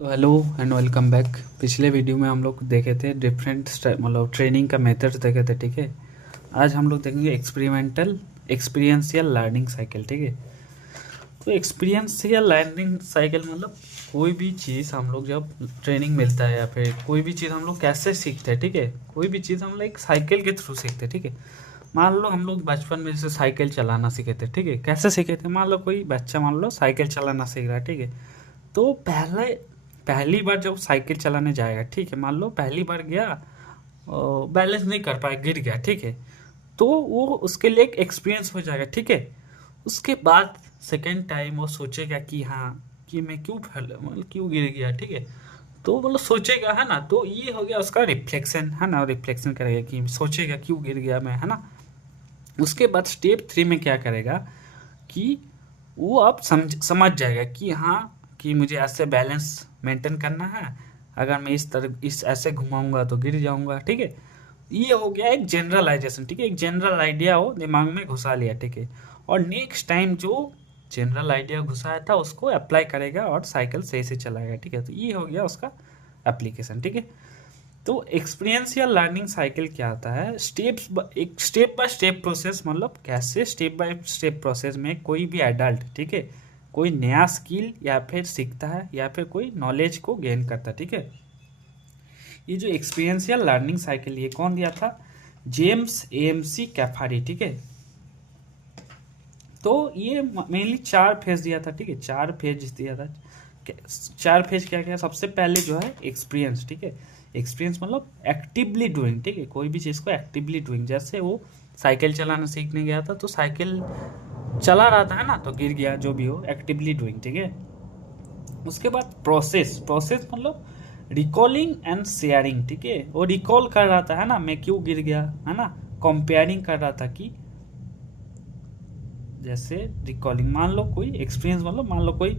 तो hello and welcome back. पिछले video में हम लोग देखे थे डिफरेंट मतलब ट्रेनिंग का मेथड्स देखे थे, ठीक है। आज हम लोग देखेंगे एक्सपीरियंशियल लर्निंग साइकिल, ठीक है। तो एक्सपीरियंशियल लर्निंग साइकिल मतलब कोई भी चीज़ हम लोग जब ट्रेनिंग मिलता है या फिर कोई भी चीज़ हम लोग कैसे सीखते हैं, ठीक है। कोई भी चीज़ हम लोग एक साइकिल के थ्रू सीखते हैं, ठीक है। मान लो हम लोग बचपन में जैसे साइकिल चलाना सीखे थे, ठीक है। कैसे सीखे थे, मान लो कोई बच्चा मान लो साइकिल चलाना सीख रहा है, ठीक है। तो पहले पहली बार जब साइकिल चलाने जाएगा, ठीक है, मान लो पहली बार गया और बैलेंस नहीं कर पाया, गिर गया, ठीक है। तो वो उसके लिए एक एक्सपीरियंस हो जाएगा, ठीक है। उसके बाद सेकेंड टाइम वो सोचेगा कि हाँ, कि मैं क्यों फैल मतलब क्यों गिर गया, ठीक है। तो मतलब सोचेगा, है ना। तो ये हो गया उसका रिफ्लेक्शन, है ना। रिफ्लेक्शन करेगा कि सोचेगा क्यों गिर गया मैं, है ना। उसके बाद स्टेप 3 में क्या करेगा कि वो अब समझ जाएगा कि हाँ, कि मुझे ऐसे बैलेंस मेंटेन करना है। अगर मैं इस तरह इस ऐसे घुमाऊंगा तो गिर जाऊंगा, ठीक है। ये हो गया एक जनरलाइजेशन, ठीक है। एक जनरल आइडिया हो दिमाग में घुसा लिया, ठीक है। और नेक्स्ट टाइम जो जनरल आइडिया घुसाया था उसको अप्लाई करेगा और साइकिल सही से चलाएगा, ठीक है। तो ये हो गया उसका एप्लीकेशन, ठीक है। तो एक्सपीरियंस या लर्निंग साइकिल क्या होता है, एक स्टेप बाय स्टेप प्रोसेस, मतलब कैसे स्टेप बाय स्टेप प्रोसेस में कोई भी एडल्ट, ठीक है, कोई नया स्किल या फिर सीखता है या फिर कोई नॉलेज को गेन करता है, ठीक है। ये जो एक्सपीरियंस या लर्निंग साइकिल ये कौन दिया था, जेम्स एएमसी कैफारी, ठीक है। तो ये मेनली 4 फेज दिया था, ठीक है। 4 फेज दिया था। 4 फेज क्या क्या, सबसे पहले जो है एक्सपीरियंस, ठीक है। एक्सपीरियंस मतलब एक्टिवली डूइंग, ठीक है। कोई भी चीज़ को एक्टिवली डूइंग, जैसे वो साइकिल चलाना सीखने गया था तो साइकिल चला रहा था, है ना, तो गिर गया, जो भी हो, एक्टिवली डूइंग, ठीक है। उसके बाद प्रोसेस, प्रोसेस मतलब रिकॉलिंग एंड शेयरिंग, ठीक है। वो रिकॉल कर रहा था, है ना, मैं क्यों गिर गया, है ना। कंपेयरिंग कर रहा था कि जैसे रिकॉलिंग, मान लो कोई एक्सपीरियंस, मतलब मान लो कोई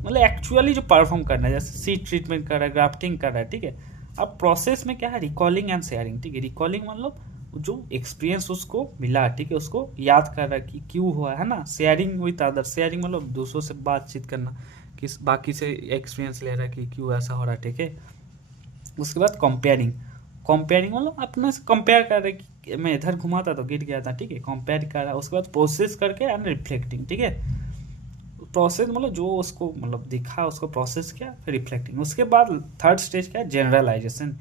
मतलब एक्चुअली जो परफॉर्म करना है, जैसे सीट ट्रीटमेंट कर रहा है, ग्राफ्टिंग कर रहा है, ठीक है। अब प्रोसेस में क्या है, रिकॉलिंग एंड शेयरिंग, ठीक है। रिकॉलिंग मतलब जो एक्सपीरियंस उसको मिला, ठीक है, उसको याद कर रहा है कि क्यों हुआ, है ना। शेयरिंग विथ अदर, शेयरिंग मतलब दूसरों से बातचीत करना, कि बाकी से एक्सपीरियंस ले रहा है कि क्यों ऐसा हो रहा है, ठीक है। उसके बाद कंपेयरिंग, कंपेयरिंग मतलब अपने से कंपेयर कर रहे कि मैं इधर घुमा था तो गिर गया था, ठीक है, कंपेयर कर रहा है। उसके बाद प्रोसेस करके एंड रिफ्लेक्टिंग, ठीक है। प्रोसेस मतलब जो उसको मतलब दिखा उसको प्रोसेस किया, फिर रिफ्लेक्टिंग। उसके बाद थर्ड स्टेज क्या है, जनरलाइजेशन।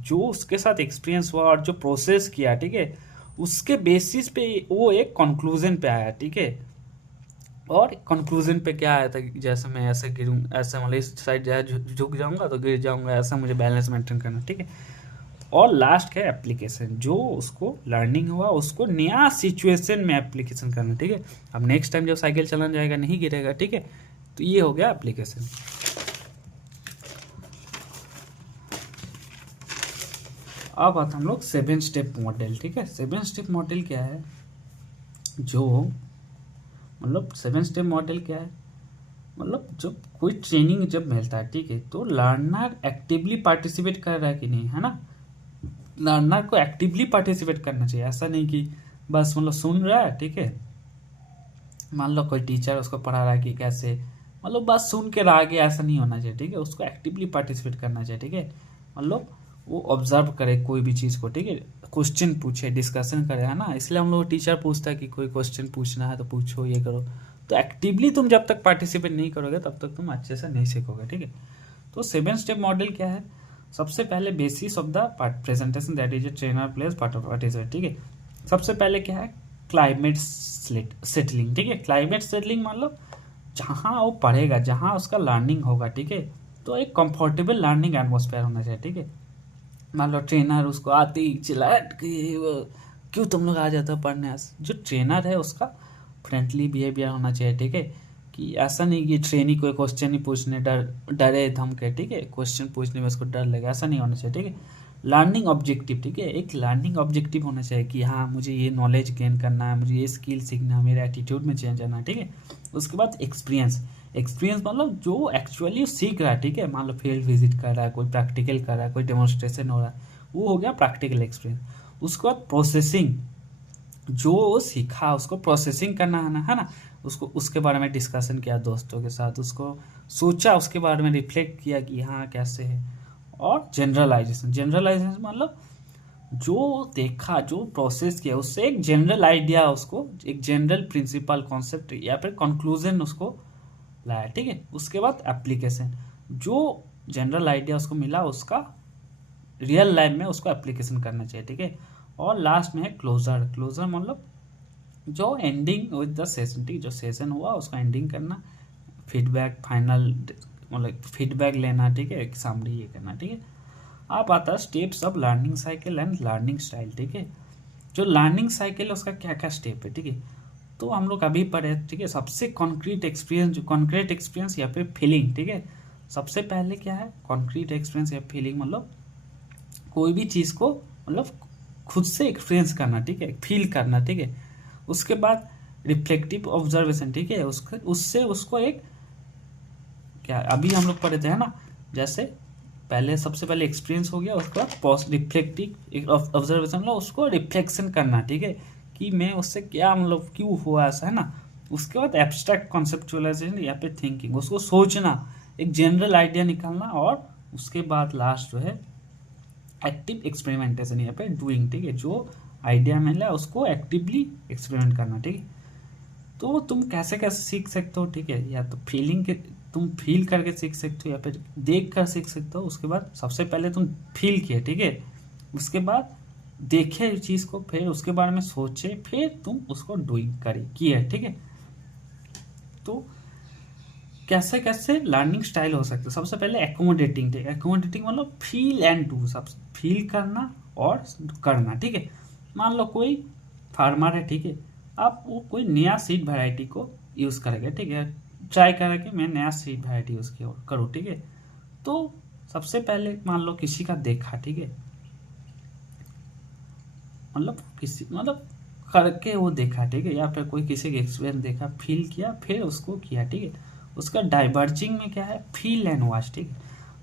जो उसके साथ एक्सपीरियंस हुआ और जो प्रोसेस किया, ठीक है, उसके बेसिस पे वो एक कंक्लूजन पे आया, ठीक है। और कंक्लूजन पे क्या आया था कि जैसे मैं ऐसे गिरूँ, ऐसे मतलब इस साइड जाए झुक जाऊंगा तो गिर जाऊंगा, ऐसा मुझे बैलेंस मेंटेन करना, ठीक है। और लास्ट क्या है, एप्लीकेशन। जो उसको लर्निंग हुआ उसको नया सिचुएशन में एप्लीकेशन करना, ठीक है। अब नेक्स्ट टाइम जब साइकिल चलाने जाएगा नहीं गिरेगा, ठीक है। तो ये हो गया एप्लीकेशन। अब आता हम लोग 7 स्टेप मॉडल, ठीक है। 7 स्टेप मॉडल क्या है, जो मतलब 7 स्टेप मॉडल क्या है, मतलब जब कोई ट्रेनिंग जब मिलता है, ठीक है, तो लर्नर एक्टिवली पार्टिसिपेट कर रहा है कि नहीं, है ना। लर्नर को एक्टिवली पार्टिसिपेट करना चाहिए, ऐसा नहीं कि बस मतलब सुन रहा है, ठीक है। मान लो कोई टीचर उसको पढ़ा रहा है कि कैसे, मतलब बस सुन के रह गया, ऐसा नहीं होना चाहिए, ठीक है। उसको एक्टिवली पार्टिसिपेट करना चाहिए, ठीक है। मतलब वो ऑब्जर्व करे कोई भी चीज़ को, ठीक है। क्वेश्चन पूछे, डिस्कशन करे, है ना। इसलिए हम लोग टीचर पूछता है कि कोई क्वेश्चन पूछना है तो पूछो, ये करो। तो एक्टिवली तुम जब तक पार्टिसिपेट नहीं करोगे तब तक तुम अच्छे से नहीं सीखोगे, ठीक है। तो 7 स्टेप मॉडल क्या है, सबसे पहले basis of the presentation, that is a trainer place participate, ठीक है। सबसे पहले क्या है, क्लाइमेट सेटलिंग, ठीक है। क्लाइमेट सेटलिंग मतलब जहाँ वो पढ़ेगा, जहाँ उसका लर्निंग होगा, ठीक है। तो एक कंफर्टेबल लर्निंग एटमोसफेयर होना चाहिए, ठीक है। मान लो ट्रेनर उसको आते ही चिल्लाए कि क्यों तुम लोग आ जाते हो पढ़ने, जो ट्रेनर है उसका फ्रेंडली बिहेवियर होना चाहिए, ठीक है। कि ऐसा नहीं कि ट्रेनी कोई क्वेश्चन ही पूछने डरे धमके, ठीक है, क्वेश्चन पूछने में उसको डर लगे, ऐसा नहीं होना चाहिए, ठीक है। लर्निंग ऑब्जेक्टिव, ठीक है, एक लर्निंग ऑब्जेक्टिव होना चाहिए कि हाँ, मुझे ये नॉलेज गेन करना है, मुझे ये स्किल सीखना है, मेरे एटीट्यूड में चेंज आना है, ठीक है। उसके बाद एक्सपीरियंस, एक्सपीरियंस मतलब जो एक्चुअली सीख रहा है, ठीक है। मान लो फील्ड विजिट कर रहा है, कोई प्रैक्टिकल कर रहा है, कोई डेमोन्स्ट्रेशन हो रहा है, वो हो गया प्रैक्टिकल एक्सपीरियंस। उसके बाद प्रोसेसिंग, जो सीखा उसको प्रोसेसिंग करना है ना, है ना। उसको उसके बारे में डिस्कशन किया दोस्तों के साथ, उसको सोचा, उसके बारे में रिफ्लेक्ट किया कि हाँ कैसे है। और जनरलाइजेशन, जनरलाइजेशन मतलब जो देखा, जो प्रोसेस किया, उससे एक जनरल आइडिया, उसको एक जनरल प्रिंसिपल कॉन्सेप्ट या फिर कंक्लूजन उसको लाया, ठीक है। उसके बाद एप्लीकेशन, जो जनरल आइडिया उसको मिला उसका रियल लाइफ में उसको एप्लीकेशन करना चाहिए, ठीक है। और लास्ट में है क्लोजर, क्लोजर मतलब जो एंडिंग विद द सेशन, ठीक है, जो सेशन हुआ उसका एंडिंग करना, फीडबैक फाइनल मतलब फीडबैक लेना, ठीक है, एक समरी ये करना, ठीक है। अब आता है steps of learning cycle and learning style, ठीक है। जो लर्निंग साइकिल है उसका क्या क्या स्टेप है, ठीक है, तो हम लोग अभी पढ़े, ठीक है। सबसे कॉन्क्रीट एक्सपीरियंस, जो कॉन्क्रीट एक्सपीरियंस या फिर फीलिंग, ठीक है। सबसे पहले क्या है कॉन्क्रीट एक्सपीरियंस या फीलिंग, मतलब कोई भी चीज़ को मतलब खुद से एक्सपीरियंस करना, ठीक है, फील करना, ठीक है। उसके बाद रिफ्लेक्टिव ऑब्जर्वेशन, ठीक है, उससे उसको एक क्या अभी हम लोग पढ़े थे है ना, जैसे पहले सबसे पहले एक्सपीरियंस हो गया, उसके बाद रिफ्लेक्टिव ऑब्जर्वेशन मतलब उसको रिफ्लेक्शन करना, ठीक है, कि मैं उससे क्या मतलब क्यों हुआ ऐसा, है ना। उसके बाद एब्स्ट्रैक्ट कॉन्सेप्चुअलाइजेशन या फिर थिंकिंग, उसको सोचना, एक जनरल आइडिया निकालना, और उसके बाद लास्ट जो है एक्टिव एक्सपेरिमेंटेशन या फिर डूइंग, ठीक है, जो आइडिया मिला उसको एक्टिवली एक्सपेरिमेंट करना, ठीक है। तो तुम कैसे कैसे सीख सकते हो, ठीक है, या तो फीलिंग के तुम फील करके सीख सकते हो या फिर देख कर सीख सकते हो। उसके बाद सबसे पहले तुम फील किए, ठीक है, उसके बाद देखे इस चीज़ को, फिर उसके बारे में सोचे, फिर तुम उसको डूइंग करे किए, ठीक है। तो कैसे कैसे लर्निंग स्टाइल हो सकता है, सबसे पहले एकोमोडेटिंग, ठीक है, एकोमोडेटिंग मतलब फील एंड डू, सब फील करना और करना, ठीक है। मान लो कोई फार्मर है, ठीक है, अब वो कोई नया सीड वैरायटी को यूज़ करेगा, ठीक है, ट्राई करेगा कि मैं नया सीड वैरायटी यूज़ करूँ, ठीक है। तो सबसे पहले मान लो किसी का देखा, ठीक है, मतलब किसी मतलब करके वो देखा, ठीक है, या फिर कोई किसी का एक्सपीरियंस देखा, फील किया, फिर उसको किया, ठीक है। उसका डाइवर्जिंग में क्या है, फील एंड वॉच, ठीक है।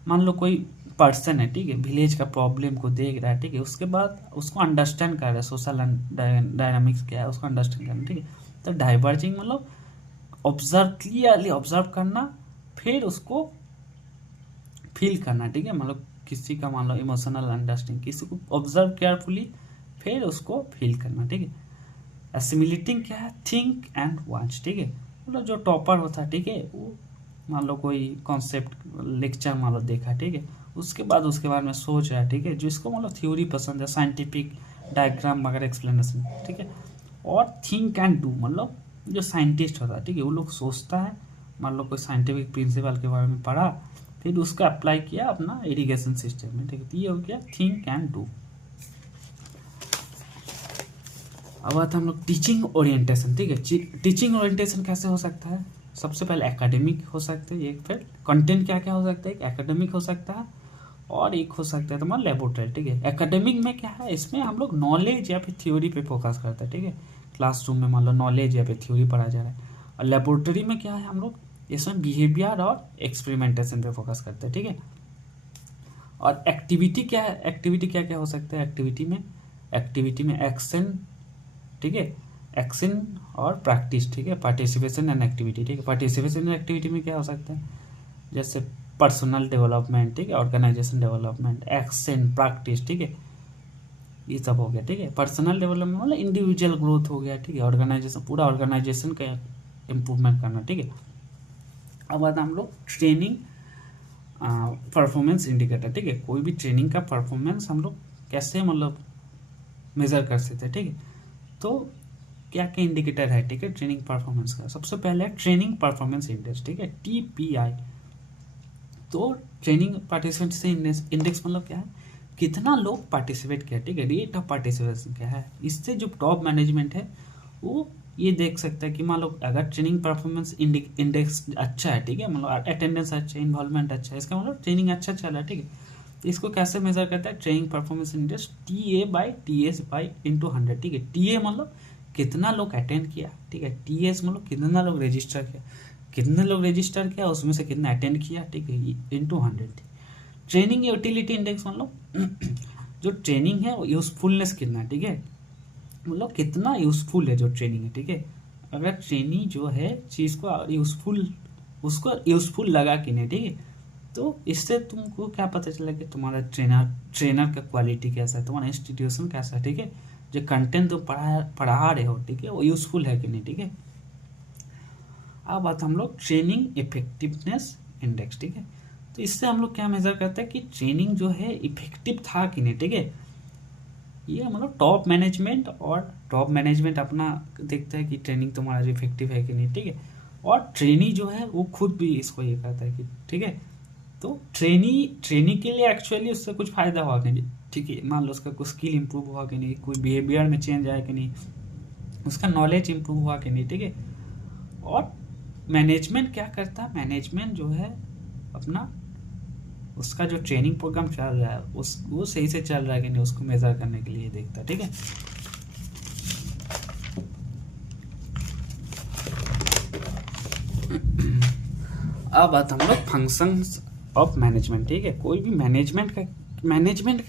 मान लो कोई पर्सन है, ठीक है, विलेज का प्रॉब्लम को देख रहा है, ठीक है, उसके बाद उसको अंडरस्टैंड कर रहा है, सोशल डायनामिक्स क्या है उसको अंडरस्टैंड करना, ठीक है। तो डाइवर्जिंग मतलब ऑब्जर्व, क्लियरली ऑब्जर्व करना, फिर उसको फील करना, ठीक है, मतलब किसी का मान लो इमोशनल अंडरस्टैंडिंग, किसी को ऑब्जर्व केयरफुली, फिर उसको फील करना, ठीक है। एसिमिलेटिंग क्या है, थिंक एंड वॉच, ठीक है, मतलब जो टॉपर होता है, ठीक है, वो मान लो कोई कॉन्सेप्ट लेक्चर मान लो देखा, ठीक है, उसके बाद उसके बारे में सोच रहा है, ठीक है, जिसको मतलब थ्योरी पसंद है, साइंटिफिक डायग्राम वगैरह एक्सप्लेनेशन, ठीक है। और थिंक एंड डू मतलब जो साइंटिस्ट होता है, ठीक है, वो लोग सोचता है, मान लो कोई साइंटिफिक प्रिंसिपल के बारे में पढ़ा, फिर उसका अप्लाई किया अपना इरिगेशन सिस्टम में, ठीक है, तो ये हो गया थिंक एंड डू। अब आता है हम लोग टीचिंग ओरिएंटेशन, ठीक है। टीचिंग ओरिएंटेशन कैसे हो सकता है, सबसे पहले एकेडमिक हो सकता है, एक फिर कंटेंट क्या क्या हो सकता है, एक एकेडमिक हो सकता है और एक हो सकता है तुम्हारा लेबोरेटरी, ठीक है। एकेडमिक में क्या है, इसमें हम लोग नॉलेज या फिर थ्योरी पे फोकस करते हैं, ठीक है, क्लासरूम में मान लो नॉलेज या फिर थ्योरी पढ़ा जा रहा है। और लेबोरेटरी में क्या है, हम लोग इसमें बिहेवियर और एक्सपेरिमेंटेशन पे फोकस करते हैं, ठीक है। और एक्टिविटी क्या है, एक्टिविटी क्या क्या हो सकता है, एक्टिविटी में एक्शन, ठीक है, एक्शन और प्रैक्टिस, ठीक है, पार्टिसिपेशन एंड एक्टिविटी, ठीक है। पार्टिसिपेशन एंड एक्टिविटी में क्या हो सकता है, जैसे पर्सनल डेवलपमेंट, ठीक है, ऑर्गेनाइजेशन डेवलपमेंट, एक्शन, प्रैक्टिस, ठीक है, ये सब हो गया, ठीक है। पर्सनल डेवलपमेंट मतलब इंडिविजुअल ग्रोथ हो गया, ठीक है, ऑर्गेनाइजेशन पूरा ऑर्गेनाइजेशन का इम्प्रूवमेंट करना, ठीक है। अब बात हम लोग ट्रेनिंग परफॉर्मेंस इंडिकेटर, ठीक है, कोई भी ट्रेनिंग का परफॉर्मेंस हम लोग कैसे मतलब मेजर कर सकते हैं, ठीक है। तो क्या क्या इंडिकेटर है, ठीक है, ट्रेनिंग परफॉर्मेंस का, सबसे पहले है ट्रेनिंग परफॉर्मेंस इंडेक्स, ठीक है, TPI। तो ट्रेनिंग पार्टिसिपेंट्स इंडेक्स मतलब क्या है, कितना लोग पार्टिसिपेट किया, ठीक है, रेट ऑफ पार्टिसिपेशन क्या है। इससे जो टॉप मैनेजमेंट है वो ये देख सकता है कि मान लो अगर ट्रेनिंग परफॉर्मेंस इंडेक्स अच्छा है, ठीक है, मतलब अटेंडेंस अच्छा है, इन्वॉल्वमेंट अच्छा है, इसका मतलब ट्रेनिंग अच्छा चल रहा है, ठीक है। तो इसको कैसे मेजर करता है, ट्रेनिंग परफॉर्मेंस इंडेक्स TA/TS/100, ठीक है। TA मतलब कितना लोग अटेंड किया, ठीक है, TS मतलब कितना लोग रजिस्टर किया, कितने लोग रजिस्टर किया उसमें से कितना अटेंड किया, ठीक है, ×100। ट्रेनिंग यूटिलिटी इंडेक्स मतलब जो ट्रेनिंग है वो यूजफुलनेस कितना है, ठीक है, मतलब कितना यूजफुल है जो ट्रेनिंग है, ठीक है, अगर ट्रेनी जो है चीज़ को यूज़फुल लगा कि नहीं, ठीक है, तो इससे तुमको क्या पता चला कि तुम्हारा ट्रेनर का क्वालिटी कैसा है, तुम्हारा इंस्टीट्यूशन कैसा है, ठीक है, जो कंटेंट तुम पढ़ा रहे हो, ठीक है, वो यूज़फुल है कि नहीं, ठीक है। अब बात हम लोग ट्रेनिंग इफेक्टिवनेस इंडेक्स, ठीक है, तो इससे हम लोग क्या मेजर करते हैं कि ट्रेनिंग जो है इफेक्टिव था कि नहीं, ठीक है। ये मतलब टॉप मैनेजमेंट अपना देखता है कि ट्रेनिंग तुम्हारा इफेक्टिव है कि नहीं, ठीक है, और ट्रेनी जो है वो खुद भी इसको ये कहता है कि ठीक है। तो ट्रेनी के लिए एक्चुअली उससे कुछ फायदा हुआ कि नहीं, ठीक है, मान लो उसका कुछ स्किल इंप्रूव हुआ कि नहीं, कोई बिहेवियर में चेंज आया कि नहीं, उसका नॉलेज इंप्रूव हुआ कि नहीं, ठीक है। और मैनेजमेंट क्या करता है, मैनेजमेंट जो है अपना उसका जो ट्रेनिंग प्रोग्राम चल रहा है वो सही से चल रहा है कि नहीं, उसको मेजर करने के लिए देखता है, ठीक है। अब बात हम लोग फंक्शंस ऑफ मैनेजमेंट, ठीक है, कोई भी मैनेजमेंट का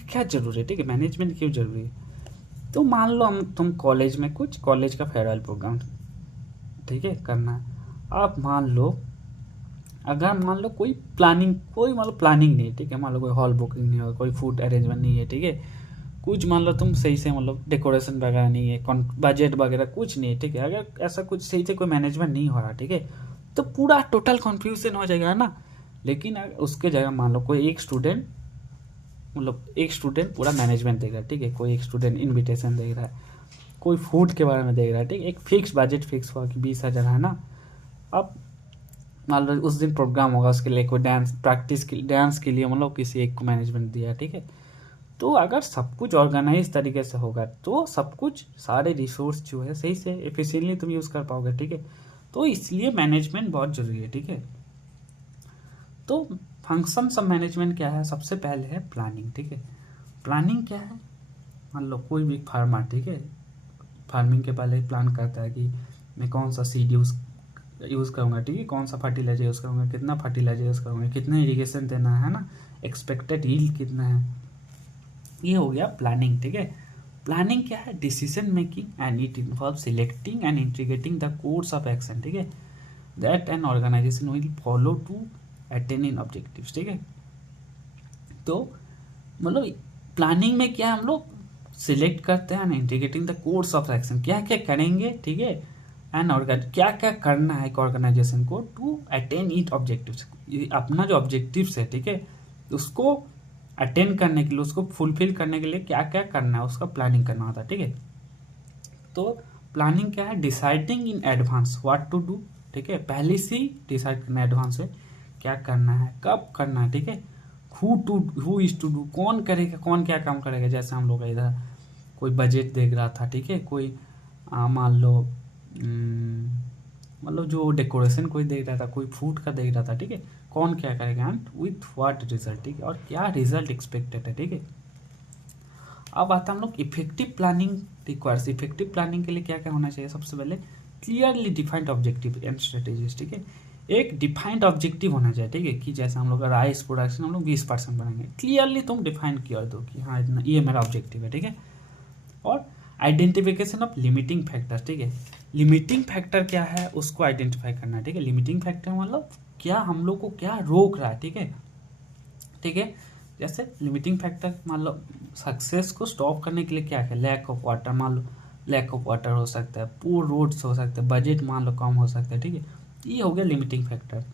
क्या जरूरी है, ठीक है, मैनेजमेंट क्यों जरूरी है। तो मान लो तुम कॉलेज का फेयरवेल प्रोग्राम, ठीक है, करना है। आप मान लो कोई प्लानिंग नहीं है, ठीक है, मान लो कोई हॉल बुकिंग नहीं है, कोई फूड अरेंजमेंट नहीं है, ठीक है, कुछ मान लो तुम सही से मतलब डेकोरेशन वगैरह नहीं है, बजट वगैरह कुछ नहीं है, ठीक है, अगर ऐसा कुछ सही से कोई मैनेजमेंट नहीं हो रहा, ठीक है, तो पूरा टोटल कन्फ्यूजन हो जाएगा ना। लेकिन उसके जगह मान लो कोई एक स्टूडेंट पूरा मैनेजमेंट देख रहा है, ठीक है, कोई एक स्टूडेंट इन्विटेशन देख रहा है, कोई फूड के बारे में देख रहा है, ठीक है, एक फिक्स बजट फिक्स हुआ कि 20,000 है ना। अब मान लो उस दिन प्रोग्राम होगा, उसके लिए कोई डांस के लिए मतलब किसी एक को मैनेजमेंट दिया, ठीक है। तो अगर सब कुछ ऑर्गेनाइज तरीके से होगा तो सब कुछ सारे रिसोर्स जो है सही से एफिशिएंटली तुम यूज़ कर पाओगे, ठीक है। तो इसलिए मैनेजमेंट बहुत ज़रूरी है, ठीक है। तो फंक्शंस ऑफ मैनेजमेंट क्या है, सबसे पहले है प्लानिंग, ठीक है। प्लानिंग क्या है, मान लो कोई भी फार्मर, ठीक है, फार्मिंग के पहले प्लान करता है कि मैं कौन सा सीड यूज़ करूँगा, ठीक है, कौन सा फर्टिलाइजर यूज़ करूँगा, कितना फर्टिलाइजर यूज़ करूँगा, कितना इरीगेशन देना है ना, एक्सपेक्टेड यील्ड कितना है, ये हो गया प्लानिंग, ठीक है। प्लानिंग क्या है, decision making and it involve selecting and integrating the course of action, ठीक है, that an organisation will follow to attain in objectives, ठीक है। तो मतलब प्लानिंग में क्या हम लोग सिलेक्ट करते हैं, integrating the course of action, क्या क्या करेंगे, ठीक है, एंड क्या क्या करना है एक ऑर्गेनाइजेशन को टू अटेन इट ऑब्जेक्टिव्स, अपना जो ऑब्जेक्टिव्स है, ठीक है, उसको अटेन करने के लिए, उसको फुलफिल करने के लिए क्या क्या करना है, उसका प्लानिंग करना होता है, ठीक है। तो प्लानिंग क्या है, deciding in advance what to do, ठीक है, पहले से ही डिसाइड करना एडवांस है क्या करना है, कब करना है, ठीक है, हु इज टू डू, कौन करेगा, कौन क्या काम करेगा। जैसे हम लोग इधर कोई बजट देख रहा था, ठीक है, कोई मान लो मतलब जो डेकोरेशन कोई देख रहा था, कोई फूड का देख रहा था, ठीक है, कौन क्या करेगा एंड विथ व्हाट रिजल्ट, ठीक है, और क्या रिजल्ट एक्सपेक्टेड है, ठीक है। अब आता हम लोग effective planning requires, effective planning के लिए क्या क्या होना चाहिए, सबसे पहले clearly defined objective and strategies, ठीक है, एक डिफाइंड ऑब्जेक्टिव होना चाहिए, ठीक है, कि जैसे हम लोग राइस प्रोडक्शन हम लोग 20% बनाएंगे, क्लियरली तुम डिफाइन कर दो कि हाँ इतना ये मेरा ऑब्जेक्टिव है, ठीक है। और आइडेंटिफिकेशन ऑफ लिमिटिंग फैक्टर, ठीक है, लिमिटिंग फैक्टर क्या है उसको आइडेंटिफाई करना है, ठीक है, लिमिटिंग फैक्टर मतलब क्या हम लोग को क्या रोक रहा है, ठीक है, ठीक है। जैसे लिमिटिंग फैक्टर मान लो सक्सेस को स्टॉप करने के लिए क्या है, लैक ऑफ वाटर, मान लो लैक ऑफ वाटर हो सकता है, पुअर रोड्स हो सकते हैं, बजट मान लो कम हो सकता है, ठीक है, ये हो गया लिमिटिंग फैक्टर।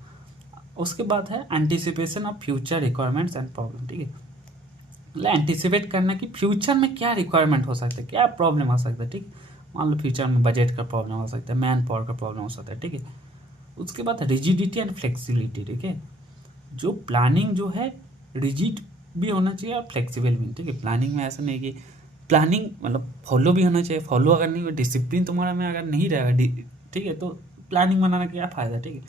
उसके बाद है anticipation of future requirements and problem, ठीक है, मतलब एंटिसिपेट करना कि फ्यूचर में क्या रिक्वायरमेंट हो सकता है, क्या प्रॉब्लम हो सकता है, ठीक, मान लो फ्यूचर में बजट का प्रॉब्लम हो सकता है, मैन पावर का प्रॉब्लम हो सकता है, ठीक है। उसके बाद रिजिडिटी एंड फ्लेक्सिबिलिटी, ठीक है, जो प्लानिंग जो है रिजिड भी होना चाहिए और फ्लेक्सिबल भी, ठीक है। प्लानिंग में ऐसा नहीं कि प्लानिंग मतलब फॉलो भी होना चाहिए, फॉलो अगर नहीं हो, डिसिप्लिन तुम्हारा में अगर नहीं रहेगा, ठीक है, तो प्लानिंग बनाने का क्या फ़ायदा, ठीक है।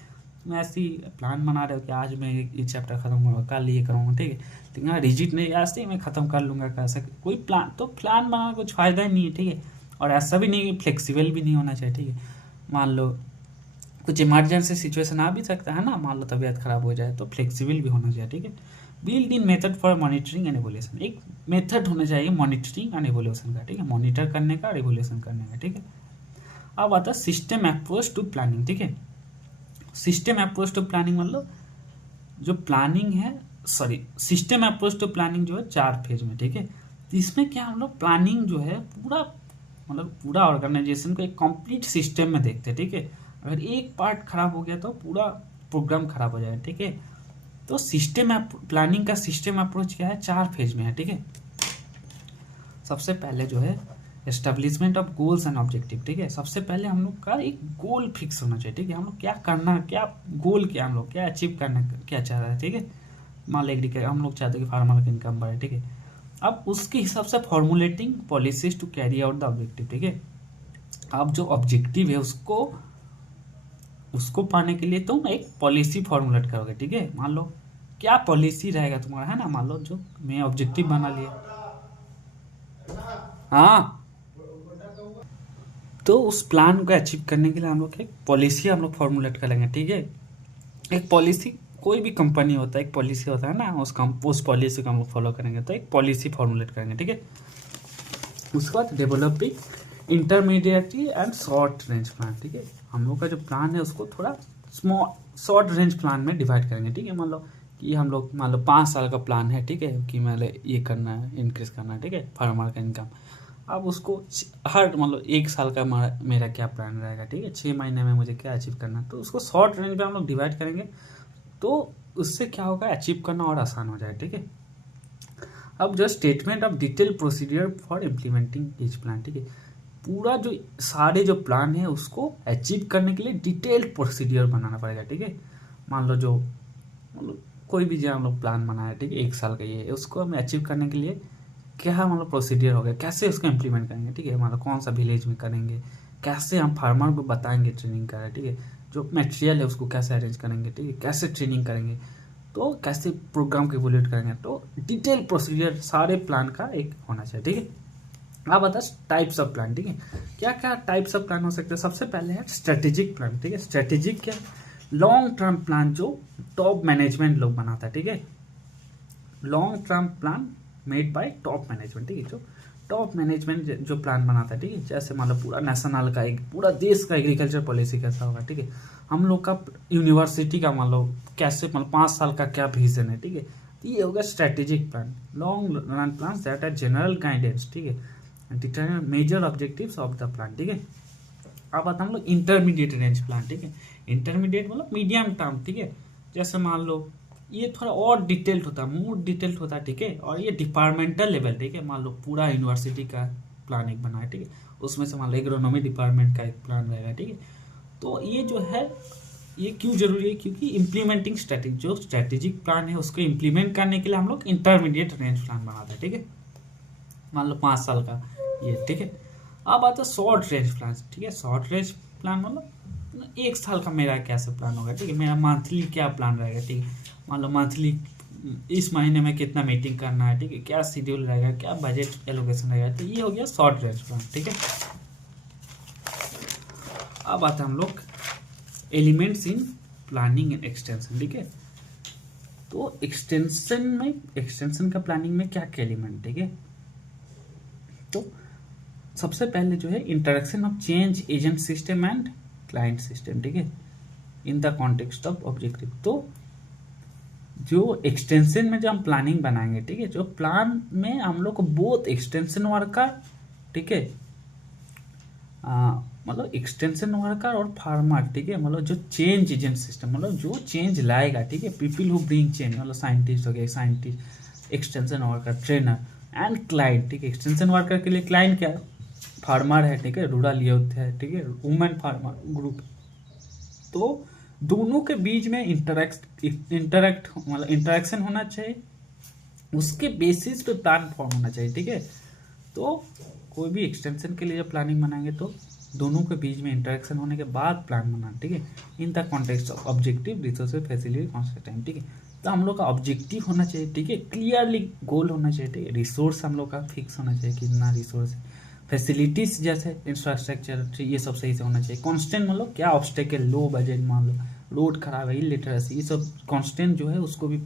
तुम ऐसे ही प्लान बना रहे हो कि आज मैं ये चैप्टर खत्म करूँगा, कल ये करूँगा, ठीक है, लेकिन रिजिड नहीं, ऐसे ही मैं ख़त्म कर लूँगा कैसे, कोई प्लान, तो प्लान बनाना कुछ फ़ायदा ही नहीं है, ठीक है। और ऐसा भी नहीं, फ्लेक्सिबल भी नहीं होना चाहिए, ठीक है। मान लो कुछ इमरजेंसी सिचुएशन आ भी सकता है ना, मान लो तबीयत खराब हो जाए, तो फ्लेक्सिबल भी होना चाहिए, ठीक है। Build in method for monitoring and evolution, एक मेथड होना चाहिए मॉनिटरिंग एंड एवोल्यूशन का, ठीक है, मॉनिटर करने का और एवोल्यूशन करने का, ठीक है। अब आता है सिस्टम अप्रोच टू प्लानिंग, ठीक है। सिस्टम अप्रोच टू प्लानिंग मतलब जो प्लानिंग है, sorry, system approach to planning जो है 4 फेज में, ठीक है। तो इसमें क्या हम लोग प्लानिंग जो है पूरा मतलब पूरा ऑर्गेनाइजेशन को एक कंप्लीट सिस्टम में देखते हैं, ठीक है। अगर एक पार्ट खराब हो गया तो पूरा प्रोग्राम खराब हो जाएगा, ठीक है। तो सिस्टम प्लानिंग का सिस्टम अप्रोच क्या है, 4 फेज में है, ठीक है। सबसे पहले जो है establishment of goals and objective, ठीक है। सबसे पहले हम लोग का एक गोल फिक्स होना चाहिए, ठीक है। हम लोग क्या करना है, क्या गोल, क्या हम लोग क्या अचीव करना, क्या चाह रहे हैं, ठीक है। मान लो एग्रीकल्चर हम लोग चाहते हैं कि फार्मर की इनकम बढ़े, ठीक है। अब उसके हिसाब से formulating policies to carry out the objective, ठीक है। अब जो ऑब्जेक्टिव है उसको पाने के लिए तुम एक पॉलिसी फॉर्मुलेट करोगे, ठीक है। मान लो क्या पॉलिसी रहेगा तुम्हारा, है ना। मान लो जो मैं ऑब्जेक्टिव बना लिया, हाँ, तो उस प्लान को अचीव करने के लिए हम लोग एक पॉलिसी हम लोग फॉर्मुलेट करेंगे, ठीक है। एक पॉलिसी, कोई भी कंपनी होता है एक पॉलिसी होता है ना, उस पॉलिसी को हम लोग फॉलो करेंगे, तो एक पॉलिसी फॉर्मुलेट करेंगे, ठीक है। उसके बाद developing intermediary and short range plan, ठीक है। हम लोग का जो प्लान है उसको थोड़ा शॉर्ट रेंज प्लान में डिवाइड करेंगे, ठीक है। मान लो कि हम लोग मान लो 5 साल का प्लान है, ठीक है, कि मतलब ये करना है, इंक्रीज करना है, ठीक है, फार्मर का इनकम। अब उसको हर मतलब 1 साल का मेरा क्या प्लान रहेगा, ठीक है, 6 महीने में मुझे क्या अचीव करना है, तो उसको शॉर्ट रेंज में हम लोग डिवाइड करेंगे, तो उससे क्या होगा, अचीव करना और आसान हो जाए, ठीक है। अब जो statement of detail procedure for implementing each plan, ठीक है। पूरा जो सारे जो प्लान है उसको अचीव करने के लिए डिटेल्ड प्रोसीडियर बनाना पड़ेगा, ठीक है। मान लो जो मतलब कोई भी जो हम लोग प्लान बनाया, ठीक है, 1 साल का ये है, उसको हमें अचीव करने के लिए क्या मतलब प्रोसीडियर होगा, कैसे उसको इम्प्लीमेंट करेंगे, ठीक है। मतलब कौन सा विलेज में करेंगे, कैसे हम फार्मर को बताएंगे ट्रेनिंग करें, ठीक है। जो मटेरियल है उसको कैसे अरेंज करेंगे, ठीक है, कैसे ट्रेनिंग करेंगे, तो कैसे प्रोग्राम को इवोल्यूट करेंगे, तो डिटेल प्रोसीजर सारे प्लान का एक होना चाहिए, ठीक है। अब आता है टाइप्स ऑफ प्लान, ठीक है। क्या क्या टाइप्स ऑफ प्लान हो सकते हैं, सबसे पहले है स्ट्रेटेजिक प्लान, ठीक है। स्ट्रेटेजिक क्या, लॉन्ग टर्म प्लान जो टॉप मैनेजमेंट लोग बनाता है, ठीक है। Long term plan made by top management, ठीक है। जो टॉप मैनेजमेंट जो प्लान बनाता है, ठीक है, जैसे मतलब पूरा नेशनल का एक पूरा देश का एग्रीकल्चर पॉलिसी कैसा होगा, ठीक है। हम लोग का यूनिवर्सिटी का मान लो कैसे मतलब 5 साल का क्या विजन है, ठीक है। तो ये होगा strategic plan, long run plan that are general guidance, ठीक है, determine major objectives of the plan, ठीक है। अब आता हम लोग इंटरमीडिएट रेंज प्लान, ठीक है। इंटरमीडिएट मतलब मीडियम टर्म, ठीक है। जैसे मान लो ये थोड़ा और डिटेल्ड होता है, मोर डिटेल्ड होता है, ठीक है। और ये डिपार्टमेंटल लेवल, ठीक है। मान लो पूरा यूनिवर्सिटी का प्लान एक बना है, ठीक है, उसमें से मान लो एग्रोनॉमी डिपार्टमेंट का एक प्लान रहेगा, ठीक है। तो ये जो है ये क्यों जरूरी है, क्योंकि इम्प्लीमेंटिंग स्ट्रेटेजिक जो स्ट्रेटेजिक प्लान है उसको इम्प्लीमेंट करने के लिए हम लोग इंटरमीडिएट रेंज प्लान बनाते हैं, ठीक है। मान लो 5 साल का ये, ठीक है। अब आता है शॉर्ट रेंज प्लान, ठीक है। शॉर्ट रेंज प्लान मतलब 1 साल का मेरा कैसे प्लान होगा, ठीक है, मेरा मंथली क्या प्लान रहेगा, ठीक है। मान लो मंथली इस महीने में कितना मीटिंग करना है, ठीक है, क्या शेड्यूल रहेगा, क्या बजट एलोकेशन रहेगा, तो ये हो गया शॉर्ट रेंज प्लान, ठीक है। अब आता है हम लोग elements in planning and extension, ठीक है। तो एक्सटेंशन का प्लानिंग में क्या क्या एलिमेंट, ठीक है। तो सबसे पहले जो है interaction of change agent system and client system, ठीक है, in the context of objective. तो जो एक्सटेंशन में जो हम प्लानिंग बनाएंगे, ठीक है, जो प्लान में हम लोग को बोथ एक्सटेंशन वर्कर, ठीक है, मतलब एक्सटेंशन वर्कर और फार्मर, ठीक है, मतलब जो चेंज एजेंट सिस्टम मतलब जो चेंज लाएगा, ठीक है, पीपल हु ब्रिंग चेंज मतलब साइंटिस्ट हो गए, scientist, extension worker, trainer and client, ठीक है। एक्सटेंशन वर्कर के लिए क्लाइंट क्या है, फार्मर है, ठीक है, रूरल यूथ है, ठीक है, वुमेन फार्मर ग्रुप। तो दोनों के बीच में इंटरेक्ट मतलब इंटरेक्शन होना चाहिए, उसके बेसिस पे प्लान फॉर्म होना चाहिए, ठीक है। तो कोई भी एक्सटेंशन के लिए जब प्लानिंग बनाएंगे तो दोनों के बीच में इंटरेक्शन होने के बाद प्लान बनाना, ठीक है, in the context of objective, resources, facility, constant time, ठीक है। तो हम लोग का ऑब्जेक्टिव होना चाहिए, ठीक है, क्लियरली गोल होना चाहिए, ठीक है। रिसोर्स हम लोग का फिक्स होना चाहिए, कितना रिसोर्स है, फैसिलिटीज जैसे इंफ्रास्ट्रक्चर ये सब सही से होना चाहिए। कॉन्स्टेंट मतलब क्या ऑब्स्टेकल, लो बजट, मान लो रोड खराब है, इलिटरेसी, ये सब कॉन्स्टेंट जो है उसको भी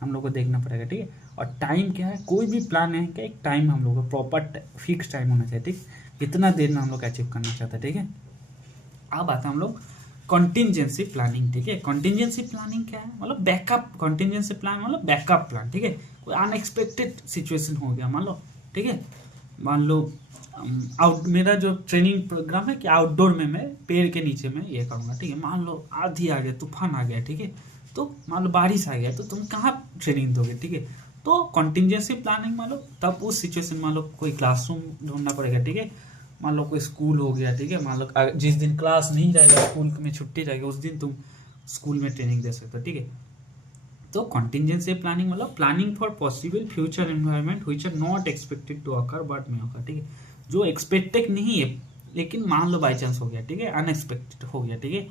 हम लोग को देखना पड़ेगा, ठीक है। और टाइम क्या है, कोई भी प्लान है क्या, एक टाइम हम लोग का प्रॉपर फिक्स टाइम होना चाहिए, ठीक, कितना देर में हम लोग अचीव करना चाहते हैं, ठीक है। अब आता है हम लोग कॉन्टिजेंसी प्लानिंग, ठीक है। कॉन्टिजेंसी प्लानिंग क्या है, मतलब बैकअप। कॉन्टिजेंसी प्लान मतलब बैकअप प्लान, ठीक है। कोई अनएक्सपेक्टेड सिचुएशन हो गया मान लो, ठीक है। मान लो मेरा जो ट्रेनिंग प्रोग्राम है कि आउटडोर में मैं पेड़ के नीचे में ये करूँगा, ठीक है। मान लो आंधी आ गया, तूफान आ गया, ठीक है। तो मान लो बारिश आ गया, तो तुम कहाँ ट्रेनिंग दोगे, ठीक है। तो कॉन्टिजेंसी प्लानिंग मान लो तब उस सिचुएशन, मान लो कोई क्लासरूम ढूंढना पड़ेगा, ठीक है। मान लो कोई स्कूल हो गया, ठीक है। मान लो जिस दिन क्लास नहीं जाएगा, स्कूल में छुट्टी जाएगी, उस दिन तुम स्कूल में ट्रेनिंग दे सकते हो, ठीक है। तो कॉन्टिजेंसी प्लानिंग मतलब planning for possible future environment which are not expected to occur but may occur, ठीक है। जो एक्सपेक्टेड नहीं है लेकिन मान लो बाई चांस हो गया, ठीक है, अनएक्सपेक्टेड हो गया, ठीक है।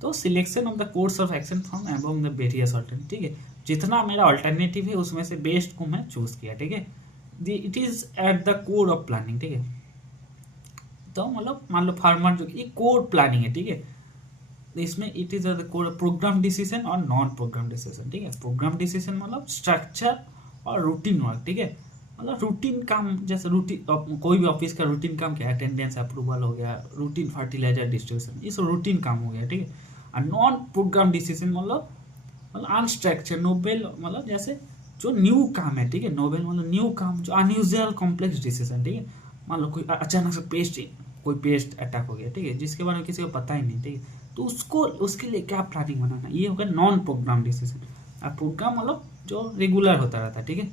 तो selection of the course of action from above the various alternative, ठीक है। जितना मेरा ऑल्टरनेटिव है उसमें से बेस्ट को मैं चूज किया, ठीक है। It is at the core of planning, ठीक है। तो मतलब मान लो फार्मर जो ये कोर प्लानिंग है, ठीक है। इसमें it is the core programme decision और नॉन प्रोग्राम डिसीजन, ठीक है। प्रोग्राम डिसीजन मतलब स्ट्रक्चर और रूटीन वर्क, ठीक है। मतलब रूटीन काम, जैसे रूटीन कोई भी ऑफिस का रूटीन काम क्या है, अटेंडेंस अप्रूवल हो गया, रूटीन फर्टिलाइजर डिस्ट्रीब्यूशन, ये सब रूटीन काम हो गया, ठीक है। और नॉन प्रोग्राम डिसीजन मतलब अनस्ट्रक्चर नोबेल, मतलब जैसे जो न्यू काम है, ठीक है। नोबेल मतलब न्यू काम, जो अनयूजुअल कॉम्प्लेक्स डिसीजन, ठीक है। मान लो कोई अचानक से कोई पेस्ट अटैक हो गया, ठीक है, जिसके बारे में किसी को पता ही नहीं, ठीक है। तो उसको उसके लिए क्या प्लानिंग बनाना, ये होगा नॉन प्रोग्राम डिसीजन। अब प्रोग्राम मतलब जो रेगुलर होता रहता है, ठीक है।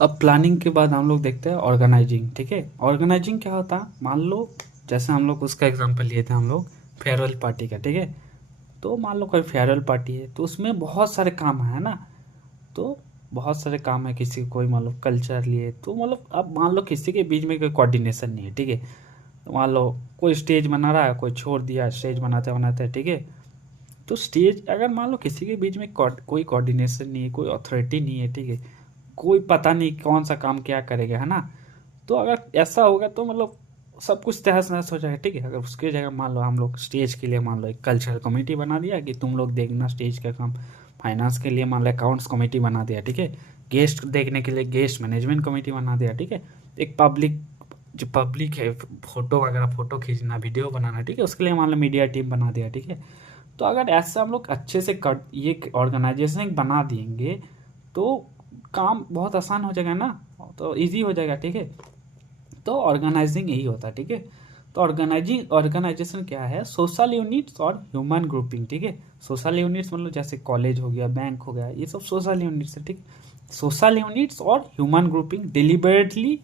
अब प्लानिंग के बाद हम लोग देखते हैं ऑर्गेनाइजिंग, ठीक है। ऑर्गेनाइजिंग क्या होता है, मान लो जैसे हम लोग उसका एग्जांपल लिए थे हम लोग फेयरवेल पार्टी का, ठीक है। तो मान लो कोई फेयरवेल पार्टी है, तो उसमें बहुत सारे काम है ना। तो बहुत सारे काम है, किसी कोई मान लो कल्चर लिए, तो मतलब अब मान लो किसी के बीच में कोई कोऑर्डिनेशन नहीं है, ठीक है। तो मान लो कोई स्टेज बना रहा है, कोई छोड़ दिया स्टेज बनाते बनाते, ठीक है। तो स्टेज अगर मान लो किसी के बीच में कोई कोऑर्डिनेशन नहीं है, कोई अथॉरिटी नहीं है, ठीक है, कोई पता नहीं कौन सा काम क्या करेगा, है ना। तो अगर ऐसा होगा तो मतलब सब कुछ तहस नहस हो जाएगा, ठीक है। अगर उसके जगह मान लो हम लोग स्टेज के लिए मान लो एक कल्चरल कमेटी बना दिया कि तुम लोग देखना स्टेज का काम, फाइनेंस के लिए मान लो अकाउंट्स कमेटी बना दिया, ठीक है। गेस्ट देखने के लिए गेस्ट मैनेजमेंट कमेटी बना दिया, ठीक है। एक पब्लिक, जो पब्लिक है, फोटो वगैरह, फोटो खींचना, वीडियो बनाना, ठीक है, उसके लिए मान लो मीडिया टीम बना दिया, ठीक है। तो अगर ऐसा हम लोग अच्छे से ये ऑर्गेनाइजेशन बना देंगे तो काम बहुत आसान हो जाएगा ना, तो इजी हो जाएगा, ठीक है। तो ऑर्गेनाइजिंग यही होता है, ठीक है। तो ऑर्गेनाइजेशन क्या है, सोशल यूनिट्स और ह्यूमन ग्रुपिंग, ठीक है। सोशल यूनिट्स मतलब जैसे कॉलेज हो गया, बैंक हो गया, ये सब सोशल यूनिट्स है, ठीक। सोशल यूनिट्स और human grouping deliberately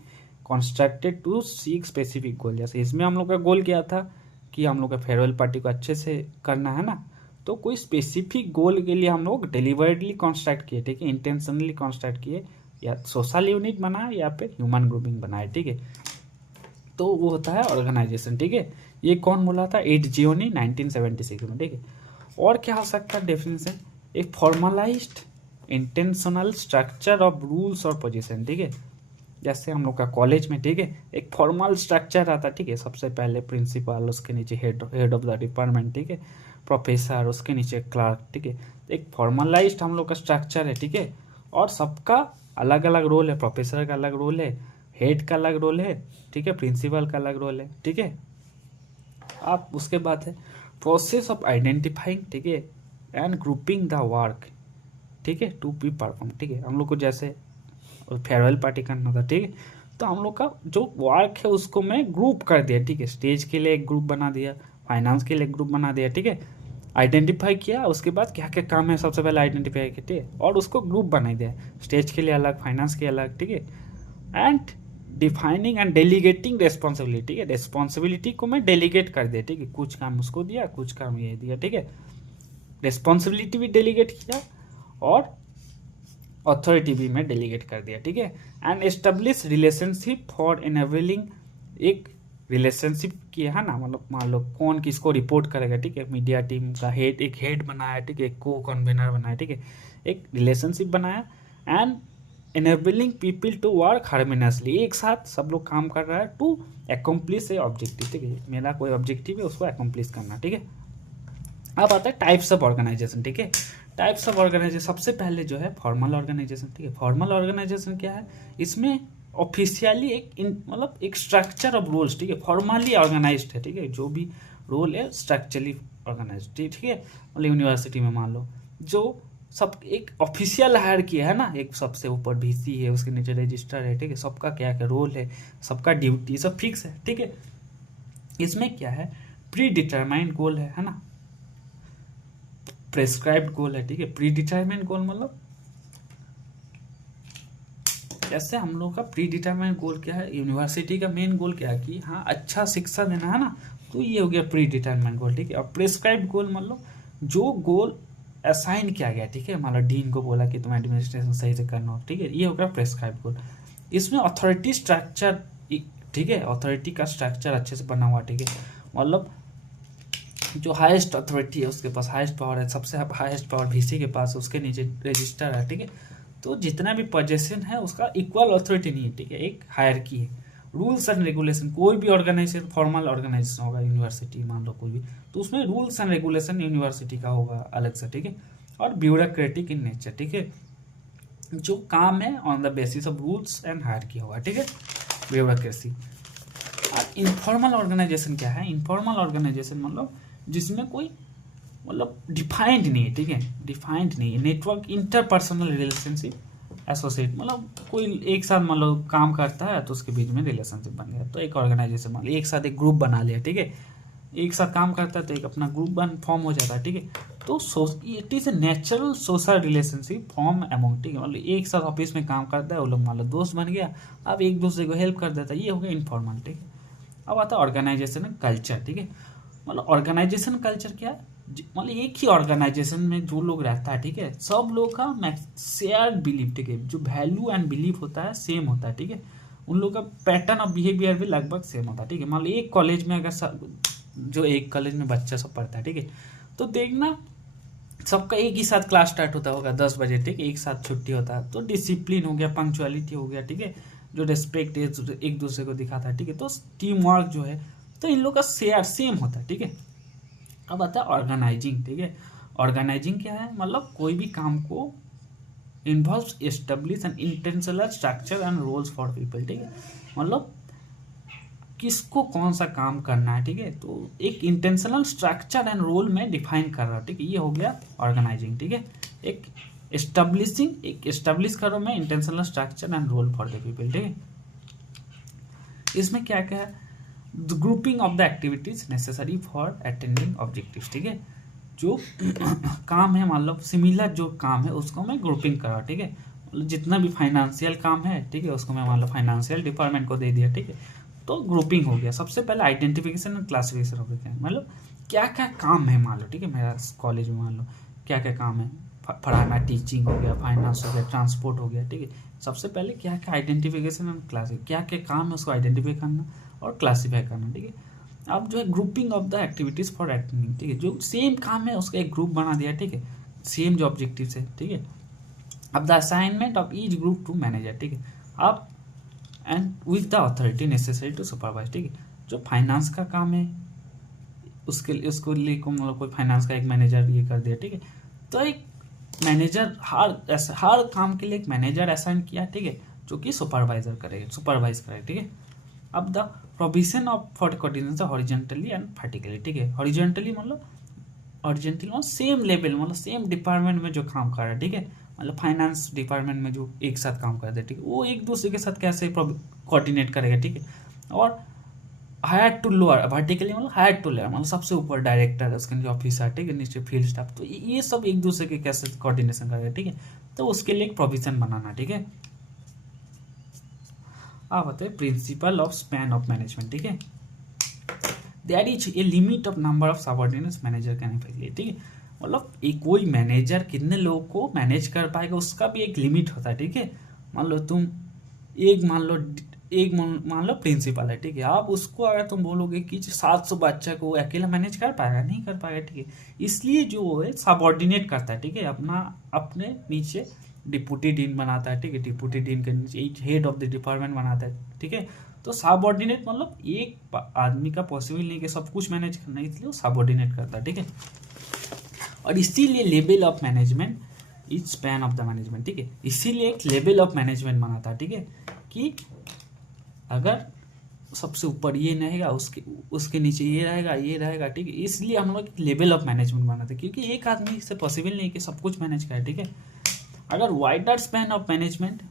constructed to seek specific goal. जैसे इसमें हम लोग का गोल क्या था कि हम लोग का फेयरवेल पार्टी को अच्छे से करना है ना। तो कोई स्पेसिफिक गोल के लिए हम लोग डिलिबरेटली कॉन्स्ट्रक्ट किए, ठीक है, इंटेंशनली कॉन्स्ट्रक्ट किए, या सोशल यूनिट बनाए या फिर ह्यूमन ग्रुपिंग बनाए, ठीक है। तो वो होता है ऑर्गेनाइजेशन, ठीक है। ये कौन बोला था, एड जियोनी 1976 में, ठीक है। और क्या हो सकता है डेफिनेशन, एक formalised intentional structure of rules और पोजीशन, ठीक है। जैसे हम लोग का कॉलेज में, ठीक है, एक फॉर्मल स्ट्रक्चर आता है, ठीक है। सबसे पहले प्रिंसिपल, उसके नीचे हेड ऑफ द डिपार्टमेंट, ठीक है, प्रोफेसर, उसके नीचे क्लार्क, ठीक है। एक फॉर्मलाइज्ड हम लोग का स्ट्रक्चर है, ठीक है। और सबका अलग अलग रोल है, प्रोफेसर का अलग रोल है, हेड का अलग रोल है, ठीक है, प्रिंसिपल का अलग रोल है, ठीक है। आप उसके बाद है प्रोसेस ऑफ आइडेंटिफाइंग, ठीक है, एंड ग्रुपिंग द वर्क, ठीक है, टू बी परफॉर्म, ठीक है। हम लोग को जैसे फेयरवेल पार्टी करना था, ठीक है। तो हम लोग का जो वर्क है उसको मैं ग्रुप कर दिया, ठीक है। स्टेज के लिए एक ग्रुप बना दिया, फाइनेंस के लिए एक ग्रुप बना दिया, ठीक है। आइडेंटिफाई किया, उसके बाद क्या क्या काम है सबसे पहले आइडेंटिफाई किया, ठीक है, और उसको ग्रुप बना दिया, स्टेज के लिए अलग, फाइनेंस के अलग, ठीक है। And defining and delegating responsibility, ठीक है। रेस्पॉन्सिबिलिटी को मैं डेलीगेट कर दिया, ठीक है, कुछ काम उसको दिया, कुछ काम ये दिया, ठीक है। रेस्पॉन्सिबिलिटी भी डेलीगेट किया और अथॉरिटी भी मैं डेलीगेट कर दिया, ठीक है। And establish relationship for enabling, एक रिलेशनशिप किया है ना, मतलब मान लो कौन किसको रिपोर्ट करेगा, ठीक है। मीडिया टीम का हेड, एक हेड बनाया, ठीक है, को कन्वेनर बनाया, ठीक है, एक रिलेशनशिप बनाया। And enabling people to work harmoniously, एक साथ सब लोग काम कर रहा है टू एकम्प्लिश ए ऑब्जेक्टिव, ठीक है। मेरा कोई ऑब्जेक्टिव है उसको एकम्प्लिश करना, ठीक है। अब आता है टाइप्स ऑफ ऑर्गेनाइजेशन, ठीक है। टाइप्स ऑफ ऑर्गेनाइजेशन, सबसे पहले जो है फॉर्मल ऑर्गेनाइजेशन, ठीक है। फॉर्मल ऑर्गेनाइजेशन क्या है, इसमें ऑफिशियली मतलब एक स्ट्रक्चर ऑफ रूल्स, ठीक है, फॉर्मली ऑर्गेनाइज्ड है, ठीक है। जो भी रोल है स्ट्रक्चरली ऑर्गेनाइज्ड, ठीक है। मतलब यूनिवर्सिटी में मान लो जो सब एक ऑफिशियल हायर किया है ना, एक सबसे ऊपर वीसी है, उसके नीचे रजिस्टर है, ठीक है। सबका क्या क्या रोल है, सबका ड्यूटी सब फिक्स है, ठीक है। इसमें क्या है, प्री डिटरमाइंड गोल है ना, प्रेस्क्राइब्ड गोल है, ठीक है। प्री डिटरमाइंड गोल मतलब जैसे हम लोग का प्री डिटरमाइंड गोल क्या है, यूनिवर्सिटी का मेन गोल क्या है कि हाँ अच्छा शिक्षा देना है ना, तो ये हो गया प्री डिटरमाइंड गोल, ठीक है। और प्रेस्क्राइब्ड गोल मतलब जो गोल असाइन किया गया, ठीक है। मतलब डीन को बोला कि तुम एडमिनिस्ट्रेशन सही से करना हो, ठीक है, ये हो गया प्रेस्क्राइब्ड गोल। इसमें अथॉरिटी स्ट्रक्चर, ठीक है, अथॉरिटी का स्ट्रक्चर अच्छे से बना हुआ, ठीक है। मतलब जो हाईएस्ट अथॉरिटी है उसके पास हाईएस्ट पावर है, सबसे हाईएस्ट पावर वीसी के पास, उसके नीचे रजिस्टर है, ठीक है। तो जितना भी पोजीशन है उसका इक्वल अथॉरिटी नहीं है, ठीक है, एक हायरकी है। रूल्स एंड रेगुलेशन, कोई भी ऑर्गेनाइजेशन फॉर्मल ऑर्गेनाइजेशन होगा, यूनिवर्सिटी मान लो कोई भी, तो उसमें रूल्स एंड रेगुलेशन यूनिवर्सिटी का होगा अलग से, ठीक है। और ब्यूरोक्रेटिक इन नेचर, ठीक है, जो काम है on the basis of rules and hierarchy होगा, ठीक है, ब्यूरोक्रेसी। और इनफॉर्मल ऑर्गेनाइजेशन क्या है, इनफॉर्मल ऑर्गेनाइजेशन मतलब जिसमें कोई मतलब डिफाइंड नहीं है, ठीक है, डिफाइंड नहीं है। नेटवर्क इंटरपर्सनल रिलेशनशिप एसोसिएट, मतलब कोई एक साथ मतलब काम करता है तो उसके बीच में रिलेशनशिप बन गया, तो एक ऑर्गेनाइजेशन मान एक साथ एक ग्रुप बना लिया, ठीक है, एक साथ काम करता है तो एक अपना ग्रुप फॉर्म हो जाता है, ठीक है। तो it is a natural social relationship form among, ठीक है, मतलब एक साथ ऑफिस में काम करता है, वो लोग मान लो दोस्त बन गया, अब एक दूसरे को हेल्प कर देता है, ये हो गया इनफॉर्मल, ठीक है। अब आता है ऑर्गेनाइजेशन कल्चर, ठीक है। मतलब ऑर्गेनाइजेशन कल्चर क्या है, मतलब एक ही ऑर्गेनाइजेशन में जो लोग रहता है, ठीक है, सब लोग का शेयर्ड बिलीफ, ठीक है, जो वैल्यू एंड बिलीफ होता है सेम होता है, ठीक है। उन लोग का पैटर्न ऑफ बिहेवियर भी लगभग सेम होता है, ठीक है। मान लो एक कॉलेज में अगर जो एक कॉलेज में बच्चा सब पढ़ता है, ठीक है, तो देखना सबका एक ही साथ क्लास स्टार्ट होता होगा 10 बजे, ठीक है, एक साथ छुट्टी होता है, तो डिसिप्लिन हो गया, पंक्चुअलिटी हो गया, ठीक है, जो रिस्पेक्ट एक दूसरे को दिखाता है, ठीक है, तो टीम वर्क जो है, तो इन लोग का शेयर सेम होता है, ठीक है। अब आता है ऑर्गेनाइजिंग, ठीक है। ऑर्गेनाइजिंग क्या है, मतलब कोई भी काम को involves establish an intentional structure and roles for people, ठीक है, मतलब किसको कौन सा काम करना है, ठीक है, तो एक इंटेंशनल स्ट्रक्चर एंड रोल में डिफाइन कर रहा है, ठीक है, ये हो गया ऑर्गेनाइजिंग, ठीक है। एक एस्टेब्लिश करो मैं intentional structure and role for the people, ठीक है। इसमें क्या क्या है, the grouping of the activities necessary for attending objectives, ठीक है, जो काम है मान लो सिमिलर जो काम है उसको मैं ग्रुपिंग करा, ठीक है, मतलब जितना भी फाइनेंशियल काम है, ठीक है, उसको मैं मान लो फाइनेंशियल डिपार्टमेंट को दे दिया, ठीक है, तो ग्रुपिंग हो गया। सबसे पहले आइडेंटिफिकेशन एंड क्लासिफिकेशन हो गया, मतलब क्या क्या काम है मान लो, ठीक है, मेरा कॉलेज में मान लो क्या क्या काम है, पढ़ाना, टीचिंग हो गया, फाइनेंस हो गया, ट्रांसपोर्ट हो गया, ठीक है। सबसे पहले क्या क्या आइडेंटिफिकेशन एंड क्लासिफिकेशन, क्या क्या काम है उसको आइडेंटिफाई करना और क्लासीफाई करना, ठीक है। अब जो है grouping of the activities for attending, ठीक है, जो सेम काम है उसका एक ग्रुप बना दिया, ठीक है, सेम जो ऑब्जेक्टिव है, ठीक है। अब the assignment of each group to manager, ठीक है, अब and with the authority necessary to supervise, ठीक है, जो फाइनेंस का काम है उसके लिए उसको लिए मतलब कोई फाइनेंस का एक मैनेजर ये कर दिया, ठीक है, तो एक मैनेजर हर काम के लिए एक मैनेजर असाइन किया, ठीक है, जो कि सुपरवाइज करेगा, ठीक है। अब the provision of for coordination horizontally and vertically, ठीक है, हॉरिजॉन्टली मतलब सेम लेवल मतलब सेम डिपार्टमेंट में जो काम कर रहा है, ठीक है, मतलब फाइनेंस डिपार्टमेंट में जो एक साथ काम करते हैं, ठीक है, वो एक दूसरे के साथ कैसे कोऑर्डिनेट करेगा, ठीक है। और हायर टू लोअर वर्टिकली मतलब हायर टू लोअर मतलब सबसे ऊपर डायरेक्टर है, उसके नीचे ऑफिसर, ठीक है, नीचे फील्ड स्टाफ, तो ये सब एक दूसरे के कैसे कोऑर्डिनेशन करेगा, ठीक है, तो उसके लिए एक प्रोविजन बनाना, ठीक है। अब होता है principle of span of management, ठीक है, there is a limit of number of subordinates manager can effect, ठीक है, मतलब एक कोई मैनेजर कितने लोगों को मैनेज कर पाएगा उसका भी एक लिमिट होता है, ठीक है। मान लो तुम मान लो प्रिंसिपल है, ठीक है, आप उसको अगर तुम बोलोगे कि 700 बच्चा को अकेला मैनेज कर पाएगा, नहीं कर पाएगा, ठीक है, इसलिए जो है सबऑर्डिनेट करता है, ठीक है, अपने नीचे डिप्यूटी डीन बनाता है, ठीक है, डिप्यूटी डीन के नीचे हेड ऑफ द डिपार्टमेंट बनाता है, ठीक है। तो सबऑर्डिनेट मतलब एक आदमी का पॉसिबल नहीं कि सब कुछ मैनेज करना, इसलिए वो सबऑर्डिनेट करता है, ठीक है। और इसीलिए level of management is span of the management, ठीक है, इसीलिए एक लेवल ऑफ मैनेजमेंट बना था, ठीक है, कि अगर सबसे ऊपर ये रहेगा, उसके नीचे ये रहेगा, ठीक है, इसलिए हम लोग लेवल ऑफ मैनेजमेंट बना था, क्योंकि एक आदमी से पॉसिबल नहीं कि सब कुछ मैनेज करे, ठीक है। अगर वाइडर स्पैन ऑफ मैनेजमेंट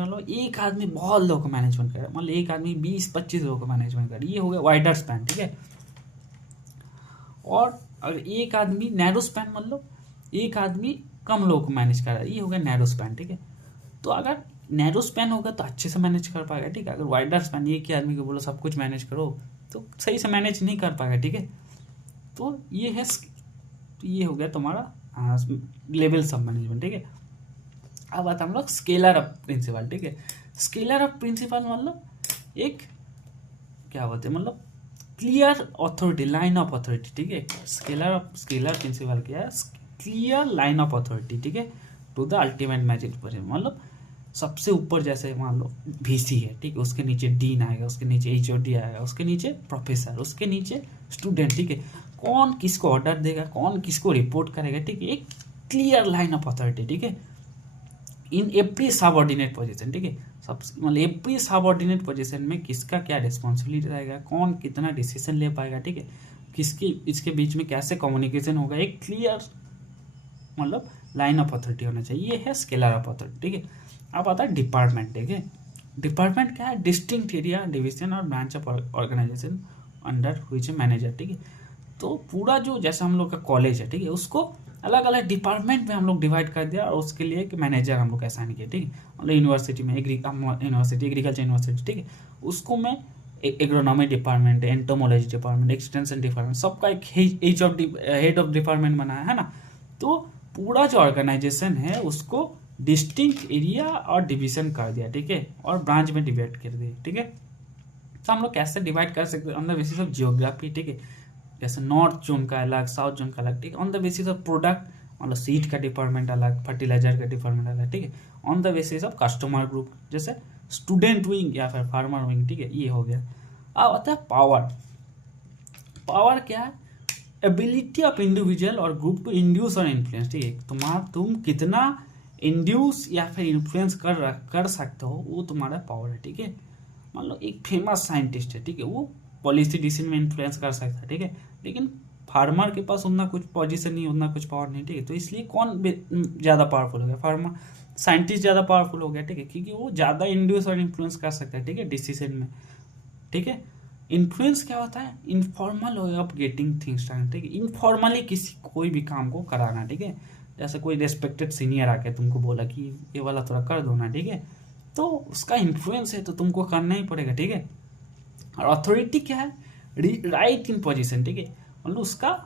लो, एक आदमी बहुत लोगों को मैनेजमेंट करे, मतलब एक आदमी 20-25 लोगों को मैनेजमेंट करे, ये हो गया वाइडर स्पैन, ठीक है। और अगर एक आदमी नैरो स्पैन, मतलब एक आदमी कम लोगों को मैनेज कर रहा है, ये हो गया नैरो स्पैन, ठीक है। तो अगर नैरो स्पैन होगा तो अच्छे से मैनेज कर पाएगा, ठीक है। अगर वाइडर स्पैन एक ही आदमी को बोलो सब कुछ मैनेज करो तो सही से मैनेज नहीं कर पाएगा, ठीक है। तो ये हो गया तुम्हारा लेवल्स ऑफ मैनेजमेंट, ठीक है। अब आता हम लोग स्केलर ऑफ प्रिंसिपल, ठीक है। स्केलर ऑफ प्रिंसिपल मतलब एक क्या बोलते हैं, मतलब clear authority, line of authority, ठीक है। स्केलर प्रिंसिपल क्या है, क्लियर लाइन ऑफ अथॉरिटी, ठीक है, टू द अल्टीमेट मैजिस्ट्रेट, मतलब सबसे ऊपर जैसे मान लो वीसी है, ठीक है, उसके नीचे डीन आएगा, उसके नीचे एचओडी आएगा, उसके नीचे प्रोफेसर, उसके नीचे स्टूडेंट, ठीक है। कौन किसको ऑर्डर देगा, कौन किसको रिपोर्ट करेगा, ठीक है, एक क्लियर लाइन ऑफ अथॉरिटी, ठीक है, इन एवरी सबऑर्डिनेट पोजीशन, ठीक है। मतलब एवरी सबऑर्डिनेट पोजीशन में किसका क्या रिस्पॉन्सिबिलिटी रहेगा, कौन कितना डिसीजन ले पाएगा, ठीक है, इसके बीच में कैसे कम्युनिकेशन होगा, एक क्लियर मतलब लाइन ऑफ अथॉरिटी होना चाहिए, ये है स्केलर ऑफ अथॉरिटी, ठीक है। अब आता है डिपार्टमेंट, ठीक है। डिपार्टमेंट क्या है, डिस्टिंक्ट एरिया, डिवीजन और branch of organisation under which manager, ठीक है। तो पूरा जो जैसा हम लोग का कॉलेज है, ठीक है, उसको अलग अलग डिपार्टमेंट में हम लोग डिवाइड कर दिया और उसके लिए एक मैनेजर हम लोग असाइन किया, ठीक है। मतलब यूनिवर्सिटी में एग्रीकल्चर यूनिवर्सिटी, ठीक है, उसको मैं agronomy department, entomology department, extension department, सबका एक हेड ऑफ डिपार्टमेंट बनाया है ना। तो पूरा जो ऑर्गेनाइजेशन है उसको डिस्टिंक्ट एरिया और डिवीजन कर दिया, ठीक है, और ब्रांच में डिवाइड कर दिया, ठीक है। तो हम लोग कैसे डिवाइड कर सकते हैं, on the basis of geography, ठीक है, जैसे नॉर्थ जोन का अलग, साउथ जोन का अलग, ठीक है, on the basis of product, मतलब सीड का डिपार्टमेंट अलग, फर्टिलाइजर का डिपार्टमेंट अलग, ठीक है, on the basis of customer group, जैसे स्टूडेंट विंग या फिर फार्मर विंग, ठीक है, ये हो गया। अब आता है पावर। पावर क्या है, एबिलिटी ऑफ इंडिविजुअल और ग्रुप टू इंड्यूस और इन्फ्लुएंस, ठीक है, तुम कितना इंड्यूस या फिर इन्फ्लुएंस कर सकते हो, वो तुम्हारा पावर है, ठीक है। मान लो एक फेमस साइंटिस्ट है, ठीक है, वो पॉलिसी डिसीजन में इन्फ्लुएंस कर सकता है, ठीक है, लेकिन फार्मर के पास उतना कुछ पोजीशन नहीं, उतना कुछ पावर नहीं, ठीक है। तो इसलिए कौन ज़्यादा पावरफुल हो गया, फार्मर, साइंटिस्ट ज़्यादा पावरफुल हो गया, ठीक है, क्योंकि वो ज़्यादा इंड्यूस और इन्फ्लुएंस कर सकता है, ठीक है, डिसीजन में, ठीक है। इन्फ्लुएंस क्या होता है, informal way of getting things done, ठीक है, इनफॉर्मली कोई भी काम को कराना, ठीक है। जैसे कोई रेस्पेक्टेड सीनियर आके तुमको बोला कि ये वाला थोड़ा कर दो ना, ठीक है, तो उसका इन्फ्लुएंस है तो तुमको करना ही पड़ेगा, ठीक है। और अथॉरिटी क्या है, राइट इन पोजीशन, ठीक है, मतलब उसका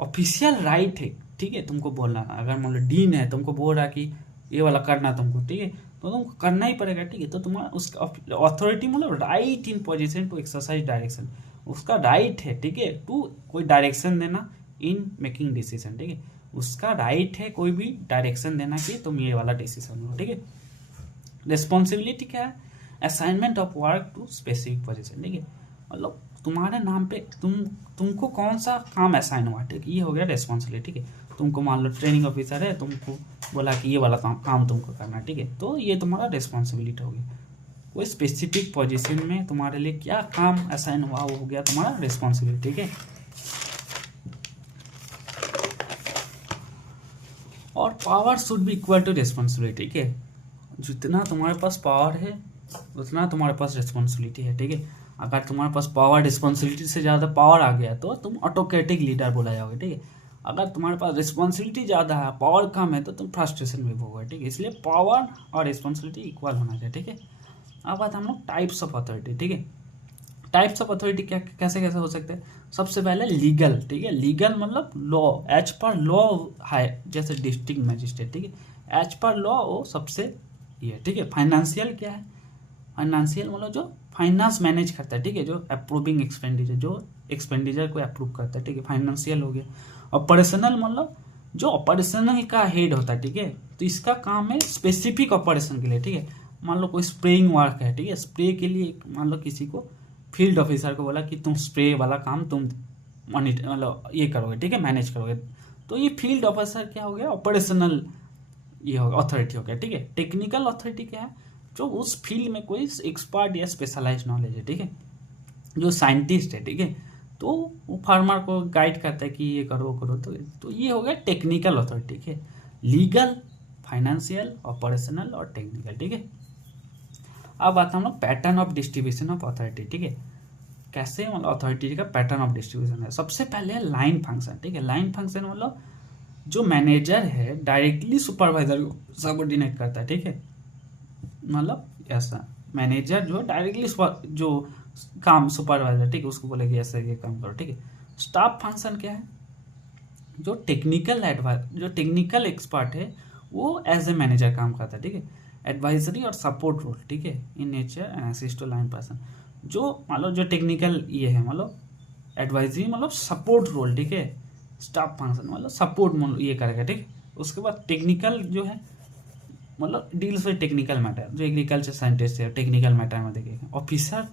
ऑफिशियल राइट है, ठीक है, तुमको बोलना। अगर मान लो डीन है तुमको बोल रहा कि ये वाला करना तुमको, ठीक है, तो तुमको करना ही पड़ेगा, ठीक है। तो तुम्हारा उसका अथॉरिटी मतलब right in position to exercise direction, उसका राइट है, ठीक है, टू कोई डायरेक्शन देना इन मेकिंग डिसीजन, ठीक है, उसका राइट है कोई भी डायरेक्शन देना कि तुम ये वाला डिसीजन लो, ठीक है। रिस्पॉन्सिबिलिटी क्या है, assignment of work to specific position, ठीक है, मतलब तुम्हारे नाम पे तुमको कौन सा काम असाइन हुआ, ठीक है, ये हो गया रिस्पॉन्सिबिलिटी, ठीक है। तुमको मान लो ट्रेनिंग ऑफिसर है, तुमको बोला कि ये वाला काम तुमको करना, ठीक है, तो ये तुम्हारा रिस्पॉन्सिबिलिटी हो गया। कोई स्पेसिफिक पोजीशन में तुम्हारे लिए क्या काम असाइन हुआ, वो हो गया तुम्हारा रिस्पॉन्सिबिलिटी, ठीक है। और power should be equal to responsibility, ठीक है, जितना तुम्हारे पास पावर है उतना तुम्हारे पास रिस्पॉन्सिबिलिटी है, ठीक है। अगर तुम्हारे पास पावर रिस्पॉन्सिबिलिटी से ज़्यादा पावर आ गया तो तुम ऑटोक्रेटिक लीडर बोला जाओगे, ठीक है। अगर तुम्हारे पास रिस्पॉन्सिबिलिटी ज़्यादा है, पावर कम है, तो तुम फ्रस्ट्रेशन में भोगोगे, ठीक है। इसलिए पावर और रिस्पॉन्सिबिलिटी इक्वल होना चाहिए, ठीक है। अब बात हम लोग टाइप्स ऑफ अथॉरिटी, ठीक है। टाइप्स ऑफ अथॉरिटी क्या कैसे कैसे हो सकते हैं, सबसे पहले लीगल, ठीक है, लीगल मतलब लॉ, एज पर लॉ है, जैसे डिस्ट्रिक्ट मजिस्ट्रेट, ठीक है, एज पर लॉ वो सबसे ये, ठीक है। फाइनेंशियल क्या है, फाइनेंशियल मतलब जो फाइनेंस मैनेज करता है, ठीक है, जो अप्रूविंग एक्सपेंडिचर, जो एक्सपेंडिचर को अप्रूव करता है, ठीक है, फाइनेंशियल हो गया। ऑपरेशनल मतलब जो ऑपरेशनल का हेड होता है, ठीक है, तो इसका काम है स्पेसिफिक ऑपरेशन के लिए, ठीक है। मान लो कोई स्प्रेइंग वर्क है, ठीक है, स्प्रे के लिए मान लो किसी को फील्ड ऑफिसर को बोला कि तुम स्प्रे वाला काम तुम मतलब ये करोगे, ठीक है, मैनेज करोगे, तो ये फील्ड ऑफिसर क्या हो गया, ऑपरेशनल ये होगा अथॉरिटी हो गया, ठीक है। टेक्निकल अथॉरिटी क्या है, जो उस फील्ड में कोई एक्सपर्ट या स्पेशलाइज नॉलेज है, ठीक है, जो साइंटिस्ट है, ठीक है, तो वो फार्मर को गाइड करता है कि ये करो वो करो। तो ये हो गया टेक्निकल अथॉरिटी, ठीक है। लीगल, फाइनेंशियल, ऑपरेशनल और टेक्निकल, ठीक है। अब आता हम लोग pattern of distribution of authority, ठीक है। कैसे मतलब अथॉरिटी का पैटर्न ऑफ डिस्ट्रीब्यूशन है। सबसे पहले है लाइन फंक्शन, ठीक है। लाइन फंक्शन मतलब जो मैनेजर है डायरेक्टली सुपरवाइजर को सबऑर्डिनेट करता है, ठीक है। मतलब ऐसा मैनेजर जो डायरेक्टली जो काम सुपरवाइजर, ठीक है, उसको बोलेगी ऐसे ये काम करो, ठीक है। स्टाफ फंक्शन क्या है, जो टेक्निकल एक्सपर्ट है वो एज ए मैनेजर काम करता है, ठीक है। एडवाइजरी और सपोर्ट रोल, ठीक है, in nature and assist to line person. जो मतलब जो टेक्निकल ये है मतलब एडवाइजरी मतलब सपोर्ट रोल, ठीक है। स्टाफ फंक्शन मतलब सपोर्ट ये करेगा, ठीक है। उसके बाद टेक्निकल जो है मतलब डील्स विद टेक्निकल मैटर, जो एग्रीकल्चर साइंटिस्ट है टेक्निकल मैटर में देखेगा। ऑफिसर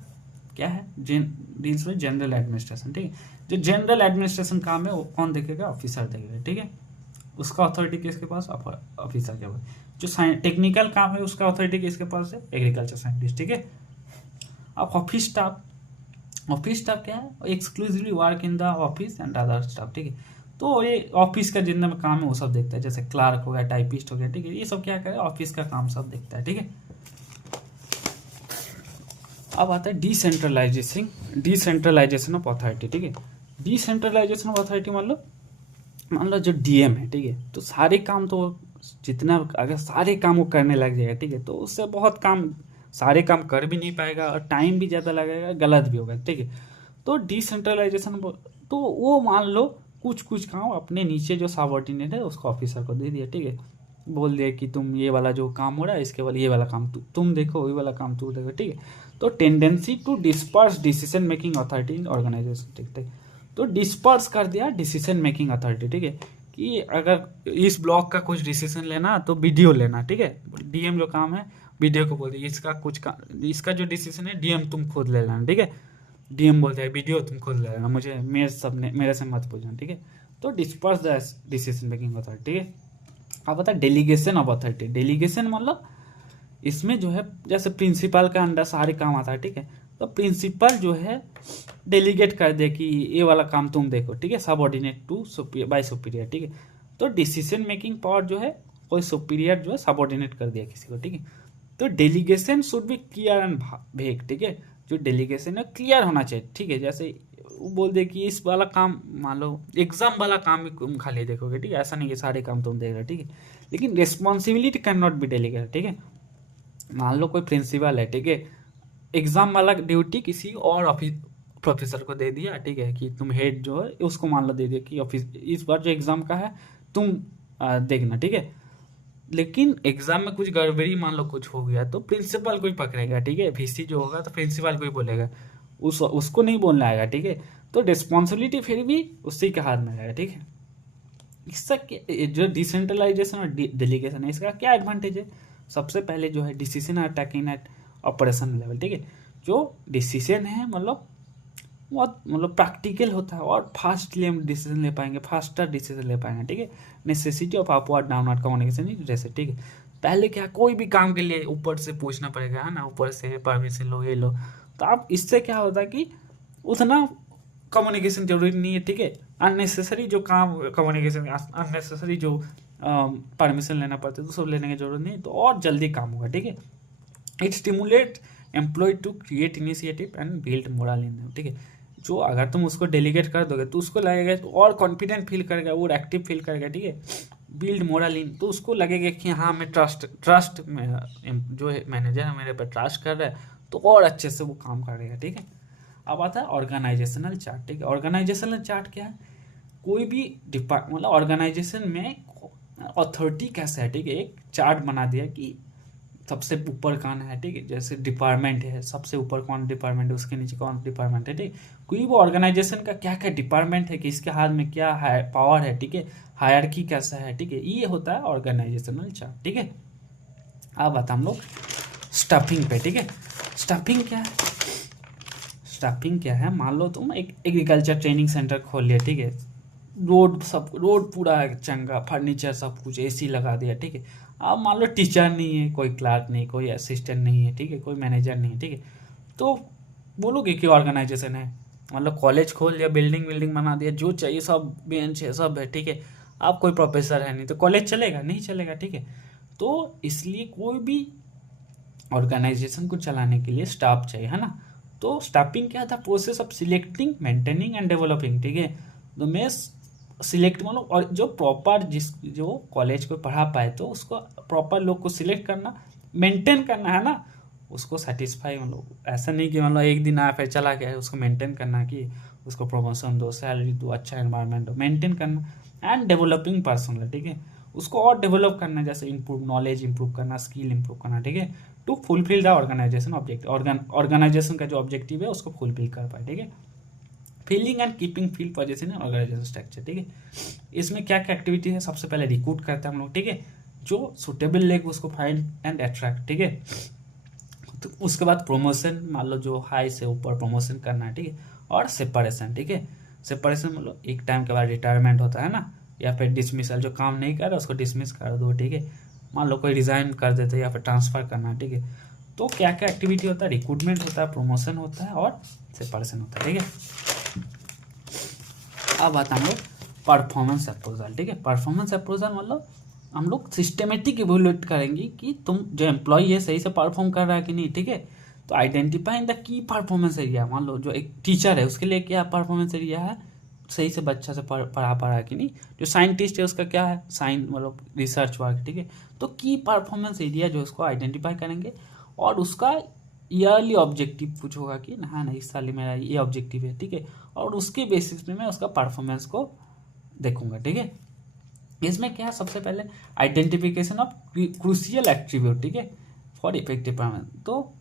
क्या है, डील्स विद जनरल एडमिनिस्ट्रेशन, ठीक है। जो जनरल एडमिनिस्ट्रेशन काम है वो कौन देखेगा, ऑफिसर देखेगा, ठीक है। उसका अथॉरिटी किसके पास, ऑफिसर के पास। जो टेक्निकल काम है उसका अथॉरिटी किसके पास है, एग्रीकल्चर साइंटिस्ट, ठीक है। अब ऑफिस स्टाफ क्या है, exclusively work in the office and other staff, ठीक है। तो ये ऑफिस का जितना काम है वो सब देखता है, जैसे क्लार्क हो गया, टाइपिस्ट हो गया, ठीक है। ये सब क्या करे, ऑफिस का काम सब देखता है, ठीक है। अब आता है डिसेंट्रलाइजेशन ऑफ अथॉरिटी, ठीक है। डिसेंट्रलाइजेशन ऑफ अथॉरिटी मतलब मान लो जो डीएम है, ठीक है, तो सारे काम तो जितना अगर सारे काम वो करने लग जाएगा, ठीक है, तो उससे बहुत काम सारे काम कर भी नहीं पाएगा और टाइम भी ज़्यादा लगेगा, गलत भी होगा, ठीक है। तो डिसेंट्रलाइजेशन तो वो मान लो कुछ काम अपने नीचे जो सबऑर्डिनेट है उसको ऑफिसर को दे दिया, ठीक है। बोल दिया कि तुम ये वाला जो काम हो रहा है इसके वाला ये वाला काम तुम देखो, ये वाला काम तुम देखो, ठीक है। तो tendency to disperse decision making authority in organisation, ठीक है। तो डिस्पर्स कर दिया डिसीजन मेकिंग अथॉरिटी, ठीक है, कि अगर इस ब्लॉक का कुछ डिसीजन लेना तो वीडियो लेना, ठीक है। डीएम जो काम है वीडियो को बोल दिया इसका जो डिसीजन है डीएम तुम खुद ले लेना, ठीक है। डीएम बोलता है वीडियो तुम खुद ले लेना, मुझे मेरे से मत पूछना, ठीक है। तो disperse the decision making authority, ठीक है। अब बता डेलीगेशन ऑफ अथॉरिटी। डेलीगेशन मतलब इसमें जो है जैसे प्रिंसिपल का अंडर सारे काम आता है, ठीक है। तो प्रिंसिपल जो है डेलीगेट कर दे कि ये वाला काम तुम देखो, ठीक है, सबऑर्डिनेट टू बाय सुपीरियर, ठीक है। तो डिसीजन मेकिंग पावर जो है कोई सुपीरियर जो है सबऑर्डिनेट कर दिया किसी को, ठीक है। तो delegation should be clear and वेग, ठीक है। जो डेलीगेशन है क्लियर होना चाहिए, ठीक है। जैसे वो बोल दे कि इस वाला काम मान लो एग्जाम वाला काम भी तुम खाली देखोगे, ठीक है, ऐसा नहीं कि सारे काम तुम देख रहे, ठीक है। लेकिन responsibility can not be delegated, ठीक है। मान लो कोई प्रिंसिपल है, ठीक है, एग्जाम वाला ड्यूटी किसी और ऑफिस प्रोफेसर को दे दिया, ठीक है, कि तुम हेड जो है उसको मान लो दे दिया कि ऑफिस इस बार जो एग्जाम का है तुम देखना, ठीक है। लेकिन एग्जाम में कुछ गड़बड़ी मान लो कुछ हो गया तो प्रिंसिपल को ही पकड़ेगा, ठीक है। वीसी जो होगा तो प्रिंसिपल को ही बोलेगा, उसको नहीं बोलना आएगा, ठीक है। तो रिस्पॉन्सिबिलिटी फिर भी उसी के हाथ में आएगा, ठीक है। इसका जो डिसेंट्रलाइजेशन और डेलीगेशन है इसका क्या एडवांटेज है। सबसे पहले जो है decision are taking at operation level, ठीक है। जो डिसीजन है मतलब बहुत मतलब प्रैक्टिकल होता है और फास्टली हम डिसीजन ले पाएंगे, फास्टर डिसीजन ले पाएंगे, ठीक है। Necessity of upward downward communication जैसे, ठीक है। पहले क्या कोई भी काम के लिए ऊपर से पूछना पड़ेगा, है ना, ऊपर से परमिशन लो ये लो। तो अब इससे क्या होता है कि उतना कम्युनिकेशन जरूरी नहीं है, ठीक है। अननेसेसरी जो काम कम्युनिकेशन अननेसेसरी जो परमिशन लेना पड़ता है तो सब लेने की जरूरत नहीं, तो और जल्दी काम होगा, ठीक है। It stimulate employ to create initiative and build moral in them, ठीक है। जो अगर तुम उसको डेलीगेट कर दोगे तो उसको लगेगा तो और कॉन्फिडेंट फील करेगा, वो एक्टिव फील करेगा, ठीक है। बिल्ड मोरल इन, तो उसको लगेगा कि हाँ मैं ट्रस्ट में जो है मैनेजर है मेरे पर ट्रस्ट कर रहा है, तो और अच्छे से वो काम करेगा, ठीक है। अब आता है ऑर्गेनाइजेशनल चार्ट, ठीक है। ऑर्गेनाइजेशनल चार्ट क्या है, कोई भी मतलब ऑर्गेनाइजेशन में अथॉरिटी कैसे है, ठीक है। एक चार्ट बना दिया कि सबसे ऊपर कौन है, ठीक है। जैसे डिपार्टमेंट है, सबसे ऊपर कौन डिपार्टमेंट है, उसके नीचे कौन डिपार्टमेंट है, ठीक। कोई वो ऑर्गेनाइजेशन का क्या क्या डिपार्टमेंट है, कि इसके हाथ में क्या है पावर है, ठीक है। हायरार्की कैसा है, ठीक है। ये होता है ऑर्गेनाइजेशनल चार्ट, ठीक है। अब आता हम लोग स्टाफिंग पे, ठीक है। स्टाफिंग क्या है, स्टाफिंग क्या है, मान लो तुम एक एग्रीकल्चर ट्रेनिंग सेंटर खोल लिया, ठीक है। रोड पूरा चंगा, फर्नीचर सब कुछ, एसी लगा दिया, ठीक है। अब मान लो टीचर नहीं है, कोई क्लार्क नहीं, कोई असिस्टेंट नहीं है, ठीक है, कोई मैनेजर नहीं है, ठीक है, तो बोलोगे कि ऑर्गेनाइजेशन है। मतलब कॉलेज खोल दिया, बिल्डिंग बना दिया, जो चाहिए सब, बेंच है, सब है, ठीक है। आप कोई प्रोफेसर है नहीं तो कॉलेज चलेगा नहीं चलेगा, ठीक है। तो इसलिए कोई भी ऑर्गेनाइजेशन को चलाने के लिए स्टाफ चाहिए, है ना। तो स्टाफिंग क्या था, process of selecting, maintaining and developing, ठीक है। तो मैं सिलेक्ट मतलब, और जो प्रॉपर जो कॉलेज को पढ़ा पाए तो उसको प्रॉपर लोग को सिलेक्ट करना, मेंटेन करना, है ना। उसको सेटिस्फाई, मतलब ऐसा नहीं कि मतलब एक दिन आया फिर चला गया, उसको मेंटेन करना कि उसको प्रमोशन दो, सैलरी दो, अच्छा एनवायरनमेंट दो, मेंटेन करना। एंड डेवलपिंग पर्सन, ठीक है, उसको और डेवलप करना, जैसे इंप्रूव नॉलेज, इंप्रूव करना, स्किल इंप्रूव करना, ठीक है, to fulfil the organisation objective, organisation का जो ऑब्जेक्टिव है उसको फुलफिल कर पाए, ठीक है। Filling and keeping field position in organisation structure, ठीक है। इसमें क्या क्या एक्टिविटी है, सबसे पहले रिक्रूट करते हैं हम लोग, ठीक है, जो सुटेबल लेग उसको फाइंड एंड अट्रैक्ट, ठीक है। तो उसके बाद प्रमोशन, मान लो जो हाई से ऊपर प्रमोशन करना है, ठीक है। और सेपरेशन, ठीक है। सेपरेशन मतलब एक टाइम के बाद रिटायरमेंट होता है ना, या फिर डिसमिसल, जो काम नहीं कर रहा उसको डिसमिस कर दो, ठीक है। मान लो कोई रिजाइन कर देते हैं या फिर ट्रांसफर करना, ठीक है। तो क्या क्या एक्टिविटी होता है, रिक्रूटमेंट होता है, प्रमोशन होता है और सेपरेशन होता है, ठीक है। अब आता हम लोग परफॉर्मेंस अप्रोजल, ठीक है। परफॉर्मेंस अप्रोजल मतलब हम लोग सिस्टमेटिक इवेल्युएट करेंगे कि तुम जो एम्प्लॉय है सही से परफॉर्म कर रहा है कि नहीं, ठीक है। तो identify in the key performance area, मान लो जो एक टीचर है उसके लिए क्या परफॉर्मेंस एरिया है, सही से बच्चा से पढ़ा पा रहा है कि नहीं। जो साइंटिस्ट है उसका क्या है, मतलब रिसर्च वर्क, ठीक है। तो की परफॉर्मेंस एरिया जो उसको आइडेंटिफाई करेंगे, और उसका ईयरली ऑब्जेक्टिव कुछ होगा कि हाँ नहीं इस साल मेरा ये ऑब्जेक्टिव है, ठीक है। और उसके बेसिस पे मैं उसका परफॉर्मेंस को देखूंगा, ठीक है। इसमें क्या है, सबसे पहले आइडेंटिफिकेशन ऑफ क्रूशियल एट्रीब्यूट, ठीक है, फॉर इफेक्टिव परफॉर्मेंस। तो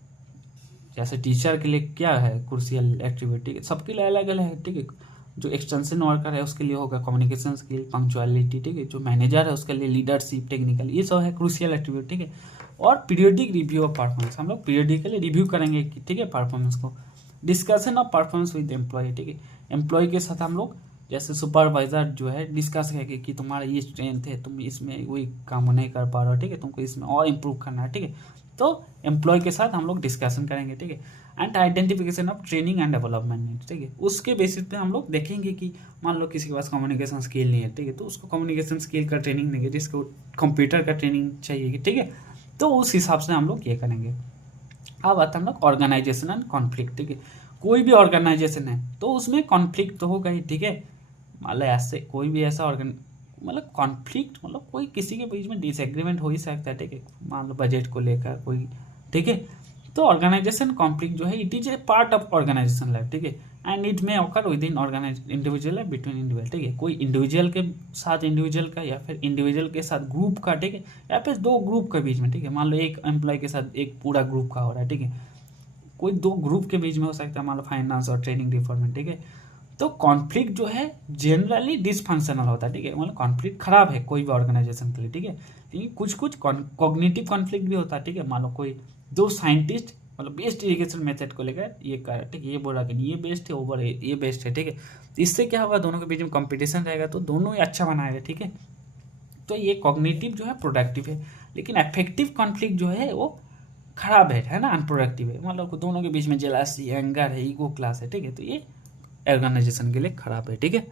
जैसे टीचर के लिए क्या है क्रूशियल एट्रीब्यूट, ठीक है, सबके लिए अलग अलग है, ठीक है। जो एक्सटेंशन वर्कर है उसके लिए होगा कम्युनिकेशन स्किल, पंक्चुअलिटी, ठीक है। जो मैनेजर है उसके लिए लीडरशिप, टेक्निकल, ये सब है क्रूशियल एट्रीब्यूट, ठीक है। और पीरियोडिक रिव्यू ऑफ परफॉर्मेंस, हम लोग पीरियोडिकली रिव्यू करेंगे, ठीक है, परफॉर्मेंस को। Discussion of performance with employ, ठीक है। एम्प्लॉय के साथ हम लोग जैसे सुपरवाइजर जो है डिस्कस करेंगे कि तुम्हारा ये स्ट्रेंथ है, तुम इसमें वही काम नहीं कर पा रहे हो, ठीक है, तुमको इसमें और इम्प्रूव करना है, ठीक है। तो एम्प्लॉय के साथ हम लोग डिस्कशन करेंगे, ठीक है। And identification of training and development, ठीक है। उसके बेसिस पे हम लोग देखेंगे कि मान लो किसी के पास कम्युनिकेशन स्किल नहीं है, ठीक है, तो उसको कम्युनिकेशन स्किल का ट्रेनिंग देंगे, जिसको कंप्यूटर का ट्रेनिंग चाहिए, ठीक है। तो उस हिसाब से हम लोग ये करेंगे। अब आता है हम लोग ऑर्गेनाइजेशन एंड कॉन्फ्लिक्ट, ठीक है। कोई भी ऑर्गेनाइजेशन है तो उसमें कॉन्फ्लिक्ट तो होगा ही, ठीक है। मतलब ऐसे कोई भी ऐसा मतलब कॉन्फ्लिक्ट मतलब कोई किसी के बीच में डिसएग्रीमेंट हो ही सकता है, ठीक है। मान लो बजट को लेकर कोई, ठीक है। तो ऑर्गेनाइजेशन कॉन्फ्लिक्ट जो है it is a part of organisation life, ठीक है। And it may occur within individual between individual, ठीक है। कोई इंडिविजुअल के साथ इंडिविजुअल का, या फिर इंडिविजुअल के साथ ग्रुप का, ठीक है, या फिर दो ग्रुप के बीच में, ठीक है। मान लो एक एम्प्लॉय के साथ एक पूरा ग्रुप का हो रहा है, ठीक है। कोई दो ग्रुप के बीच में हो सकता है, मान लो फाइनेंस और ट्रेनिंग डिपार्टमेंट, ठीक है। तो कॉन्फ्लिक्ट जो है जनरली डिसफंक्शनल होता है, ठीक है। मतलब कॉन्फ्लिक्ट खराब है कोई भी ऑर्गेनाइजेशन के लिए, ठीक है। लेकिन कुछ कुछ कॉग्निटिव कॉन्फ्लिक्ट भी होता है, ठीक है। मान लो कोई दो साइंटिस्ट मतलब बेस्ट इरिगेशन मेथड को लेकर ये कर, ठीक है, ये बोल रहा कि ये बेस्ट है, ओवर ये बेस्ट है, ठीक है। तो इससे क्या होगा, दोनों के बीच में कंपटीशन रहेगा तो दोनों ही अच्छा बनाएगा, ठीक है। तो ये कॉग्निटिव जो है प्रोडक्टिव है, लेकिन अफेक्टिव कॉन्फ्लिक्ट जो है वो खराब है ना, अनप्रोडक्टिव है। मतलब दोनों के बीच में जेलसी, एंगर है, ईगो क्लास है, ठीक है। तो ये ऑर्गेनाइजेशन के लिए खराब है, ठीक है।